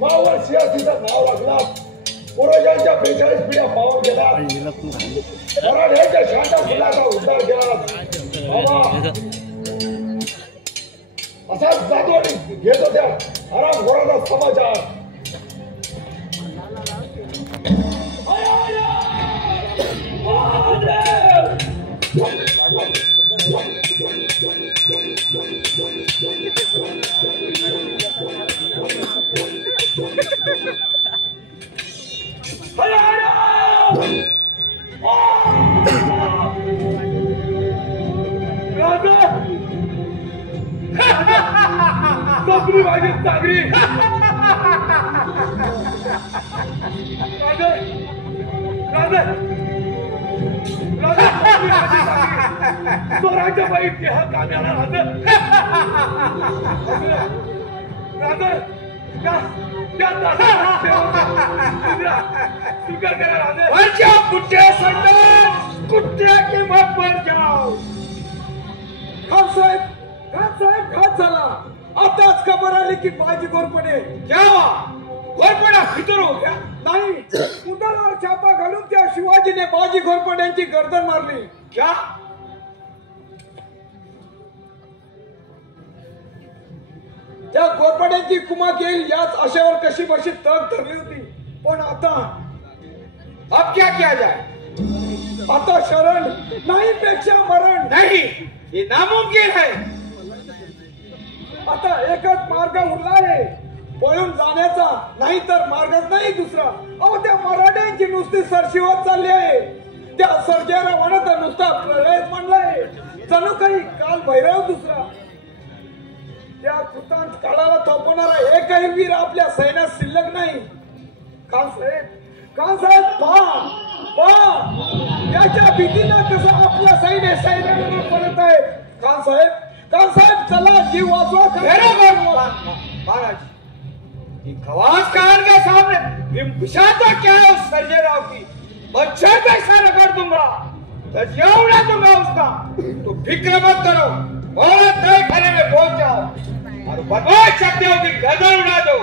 मावळ सियासीचं नाव लागला. पूर्वजांच्या 42 पिढ्या पावन गेला. मराठ्यांच्या शांता फुलाचा उद्धार केला. बाबा असाच जातो आणि घेत होत्या आरामखोराचा समाचार. माझी चांगली स्वराज्य बाई हा काम्याला कुठ्या किंमत पर जाओ. खान साहेब खात झाला. आताच खबर आली की बाजी घोरपडे घोरपडा फितर हो गया. नाही, मुद्दावर छापा घालून त्या शिवाजीने बाजी घोरपड्यांची गर्दन मारली. क्या त्या घोरपड्यांची कुमाक येईल याच आशेवर कशी बशी तग धरली होती. पण आता अब क्या किया जाए. आता शरण नाही पेक्षा मरण नाही, हे नामुमकिन है. आता एकच मार्ग उरला आहे, पळून जाण्याचा. नाही तर मार्गच नाही दुसरा. अहो त्या मराठ्यांची नुसती सरशिवत चालली आहे. त्या सर्जेरावानं तर नुसता प्रलयच म्हणलाय. जणू काही काल भैरव दुसरा. त्या कृतांत काळाला थोपवणारा एकही वीर आपल्या सैन्यात शिल्लक नाही. खान साहेब त्याच्या भीतीनं कसं आपल्या सैन्याकडे परत आहे. खान साहेब चला जीव वाचवा. महाराज खवास खान के सामने तो क्या है उस सर्जेराव की. मच्छर कैसा रगड़ दूंगा, धजिया उड़ा दूंगा उसका. तो फिक्र मत करो, और तय खाने में पहुंच जाओ और बता सकते हो कि गदर उड़ा दो।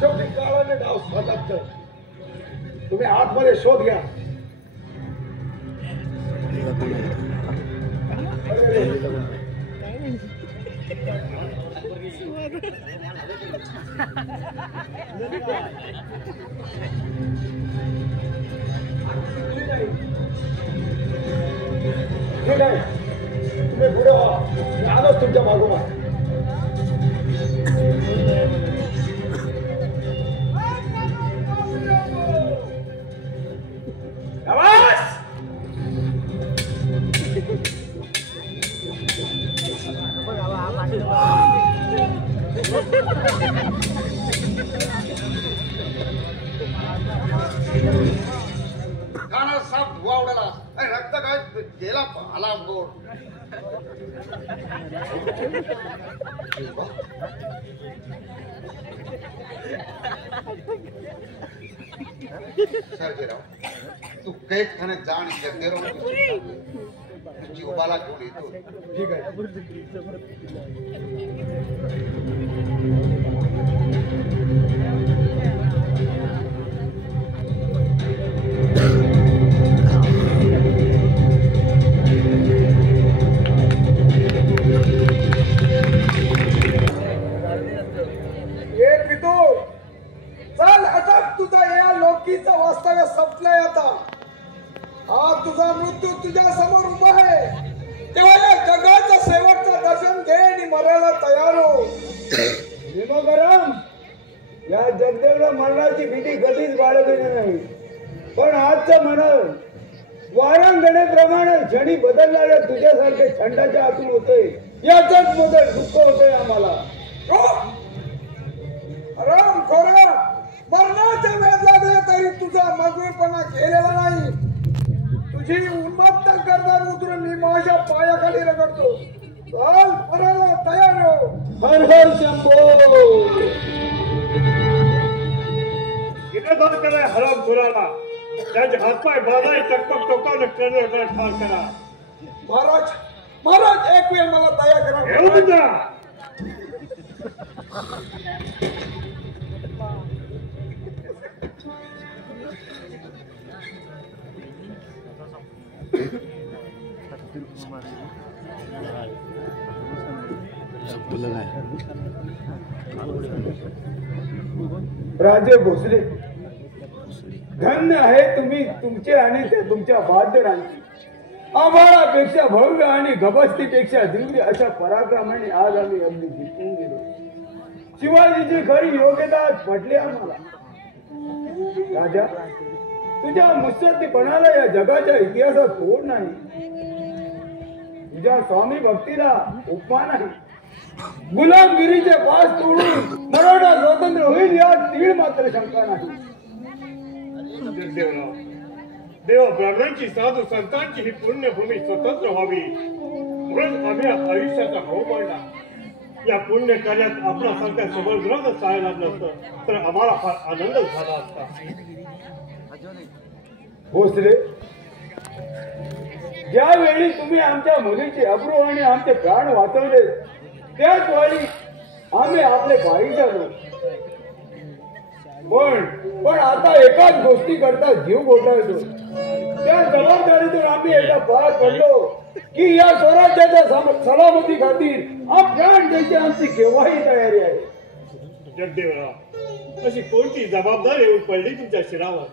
शेवटी काळाने डाव स्वतःच तुम्ही आतमध्ये शोध घ्या. ठीक आहे तुम्ही पुढे व्हा. मी आलोच तुमच्या मागोमाग. खाना साफ धुवा उडाला आणि रक्त काय गेला आला गोड. सर्जेराव तू कैद खाण्यात जा आणि जगदेराव जीवबाला घेऊन येतो. ठीक आहे. चल आता तुझा या लोकीचं वास्तव्य संपलंय. आता हा तुझा मृत्यू तुझ्या समोर उभा आहे. तेव्हा या जगाचं शेवटचं दर्शन घे आणि मरायला तयार हो. गरम या जगदेवला मरणाची भीती कधीच बाळगली नाही. पण आजचं मन वारांगणेप्रमाणे क्षणी बदलणाऱ्या तुझ्यासारखे छंडाच्या आतून होते. याच मोठं दुःख होतंय आम्हाला. राम खोरा मरणाच्या वेळ लागले तरी तुझा मगरपणा केलेला नाही. तुझी उन्मत्त करणार उतरून मी माझ्या पायाखाली रगडतो. चाल मरायला तयार हो. हर हर शंभो. गिरदार करा हराम खुराला त्याचे हातपाय बाजाय टकटक टोकाने करणं ठार करा. महाराज महाराज एक वेळ मला दया करा. येऊ द्या. राजे भोसले धन्य आहे तुम्ही तुमचे आणि ते तुमच्या बहादरांची. आभाळापेक्षा भव्य आणि गबस्तीपेक्षा दिव्य अशा पराक्रमाने आज आम्ही अगदी जिंकून गेलो. शिवाजीची खरी योग्यता आज पटली आम्हाला. राजा तुझ्या मुत्सद्दीपणाला या जगाच्या इतिहासात तोड नाही. तुझ्या स्वामी भक्तीला उपमा नाही. गुलामगिरीचे पास तोडून मराठा स्वतंत्र होईल यात तीळ मात्र शंका नाही. जगदेवराव देव ब्राह्मणांची साधू संतांची ही पुण्यभूमी स्वतंत्र व्हावी म्हणून आम्ही आयुष्याचा भाव मांडला. या पुण्य कार्यात आपल्यासारख्या समर्थनाचं साहाय्य नसतं तर आम्हाला फार आनंद झाला असता. भोसले ज्यावेळी तुम्ही आमच्या मुलीचे अब्रू आणि आमचे प्राण वाचवले त्याच वेळी आम्ही आपले भाई झालो. पण आता एकाच गोष्टी करता जीव गोठवतो. त्या जबाबदारीतून आम्ही एकदा पार पडलो की या स्वराज्याच्या सलामती खातीर प्राण द्यायची आमची केव्हाही तयारी आहे. जगदेवराव अशी कोणती जबाबदारी येऊन पडली तुमच्या शिरावर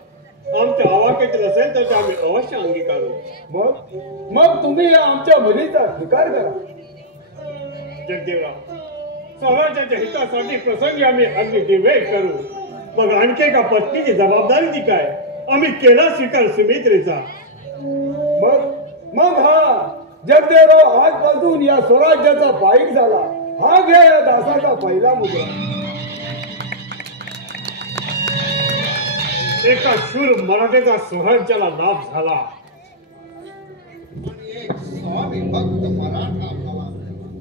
आमच्या आवाक्यातील असेल तर आम्ही अवश्य अंगीकारू. मग तुम्ही या आमच्या मुलीचा स्वीकार करा. जगदेवराव स्वराज्याच्या हितासाठी प्रसंगी आम्ही अगदी डिबेट करू. मग आणखी एका पत्नीची जबाबदारीची काय आम्ही केला स्वीकार सुमित्रेचा. मग हा जगदेवराव आजपासून या स्वराज्याचा पाईक झाला. हा घ्या या दासाचा पहिला मुद्रा. एका शूर मराठेचा स्वराज्याला लाभ झाला. एक स्वामी भक्त मराठा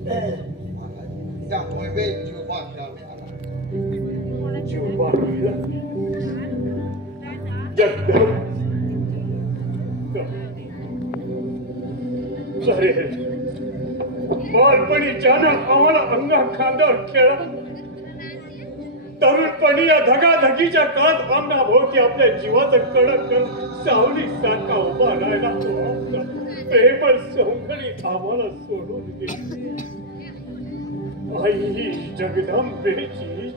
त्यामुळे बे जीवबा गावी आला. जीवबा गेला. जगदंब. अरे बालपणी ज्यानं आम्हाला अंगा खांद्यावर खेळा, तरुणपणी या धगाधगीच्या काळात आमना भोवती आपल्या जीवाचं कडक सावली सारखा उभा राहिला तो आपला प्रेमळ सौंदर्य आम्हाला सोडून गेली. आई जगदंबेची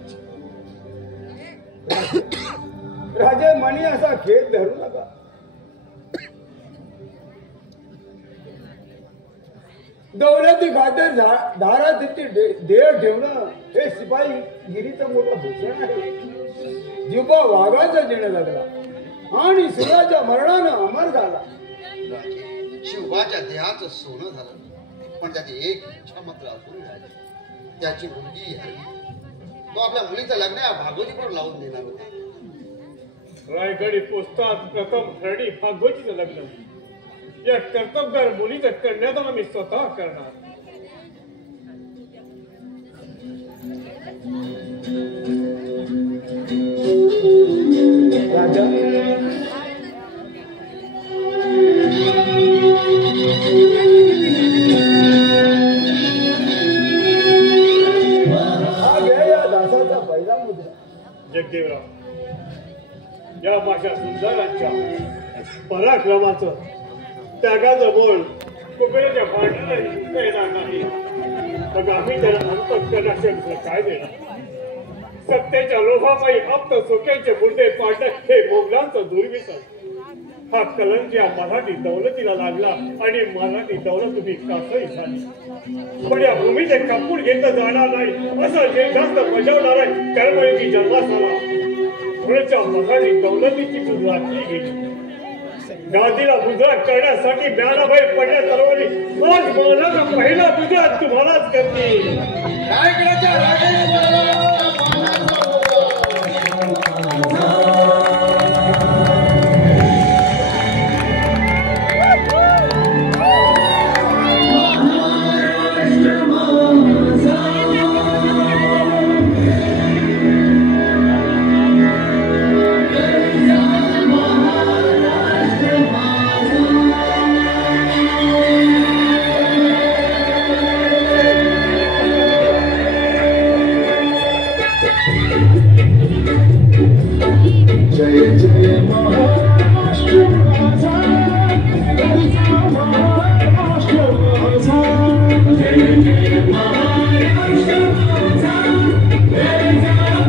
राजे मनी असा खेळ धरू नका. दौलती खातर धारा तिथे देह ठेवणं हे शिपाई गिरीचं मोठं भूषण आहे. जीवा वाघाचा देणं लागला आणि सूर्याच्या मरणानं अमर झाला. शिवबाच्या देहाचं सोनं झालं, पण त्याची एक इच्छा मात्र अजून राहिली. त्याची मुलगी हरली. तो आपल्या मुलीचं लग्न या भागवतीकडून लावून देणार होता. रायगडी पोचतात प्रथम हरणी भागवतीचं लग्न या कर्तबगार मुलीचं कन्यादान आम्ही स्वतः करणार. राजा हा घ्या या दासाचा पहिला मुद्रा. जगदेवराव, या माझ्या सुंदरांच्या पराक्रमाचं त्यागाचं बोल कुबेराच्या भांडणाला येणार नाही. मग आम्ही त्याला अंतःकरणाशिवाय काय देणार? सत्तेच्या लोभापायी आप्त सोक्यांचे मुद्दे पाडणं हे मोगलांचं दुर्विसन. हा कलंक या मराठी दौलतीला लागला आणि मराठी दौलत तुम्ही कासही झाली. पण या भूमीचे कापून घेतलं जाणार नाही असं निर्धास्त बजावणारा कर्मयोगी जन्मास आला. पुढच्या मराठी दौलतीची तू राखली गेली. गादीला गुजरात करण्यासाठी ज्ञानाबाई पडल्या तलवारी आज मौलाचा पहिला गुजरात तुम्हालाच करतील. रायगडाच्या जय जय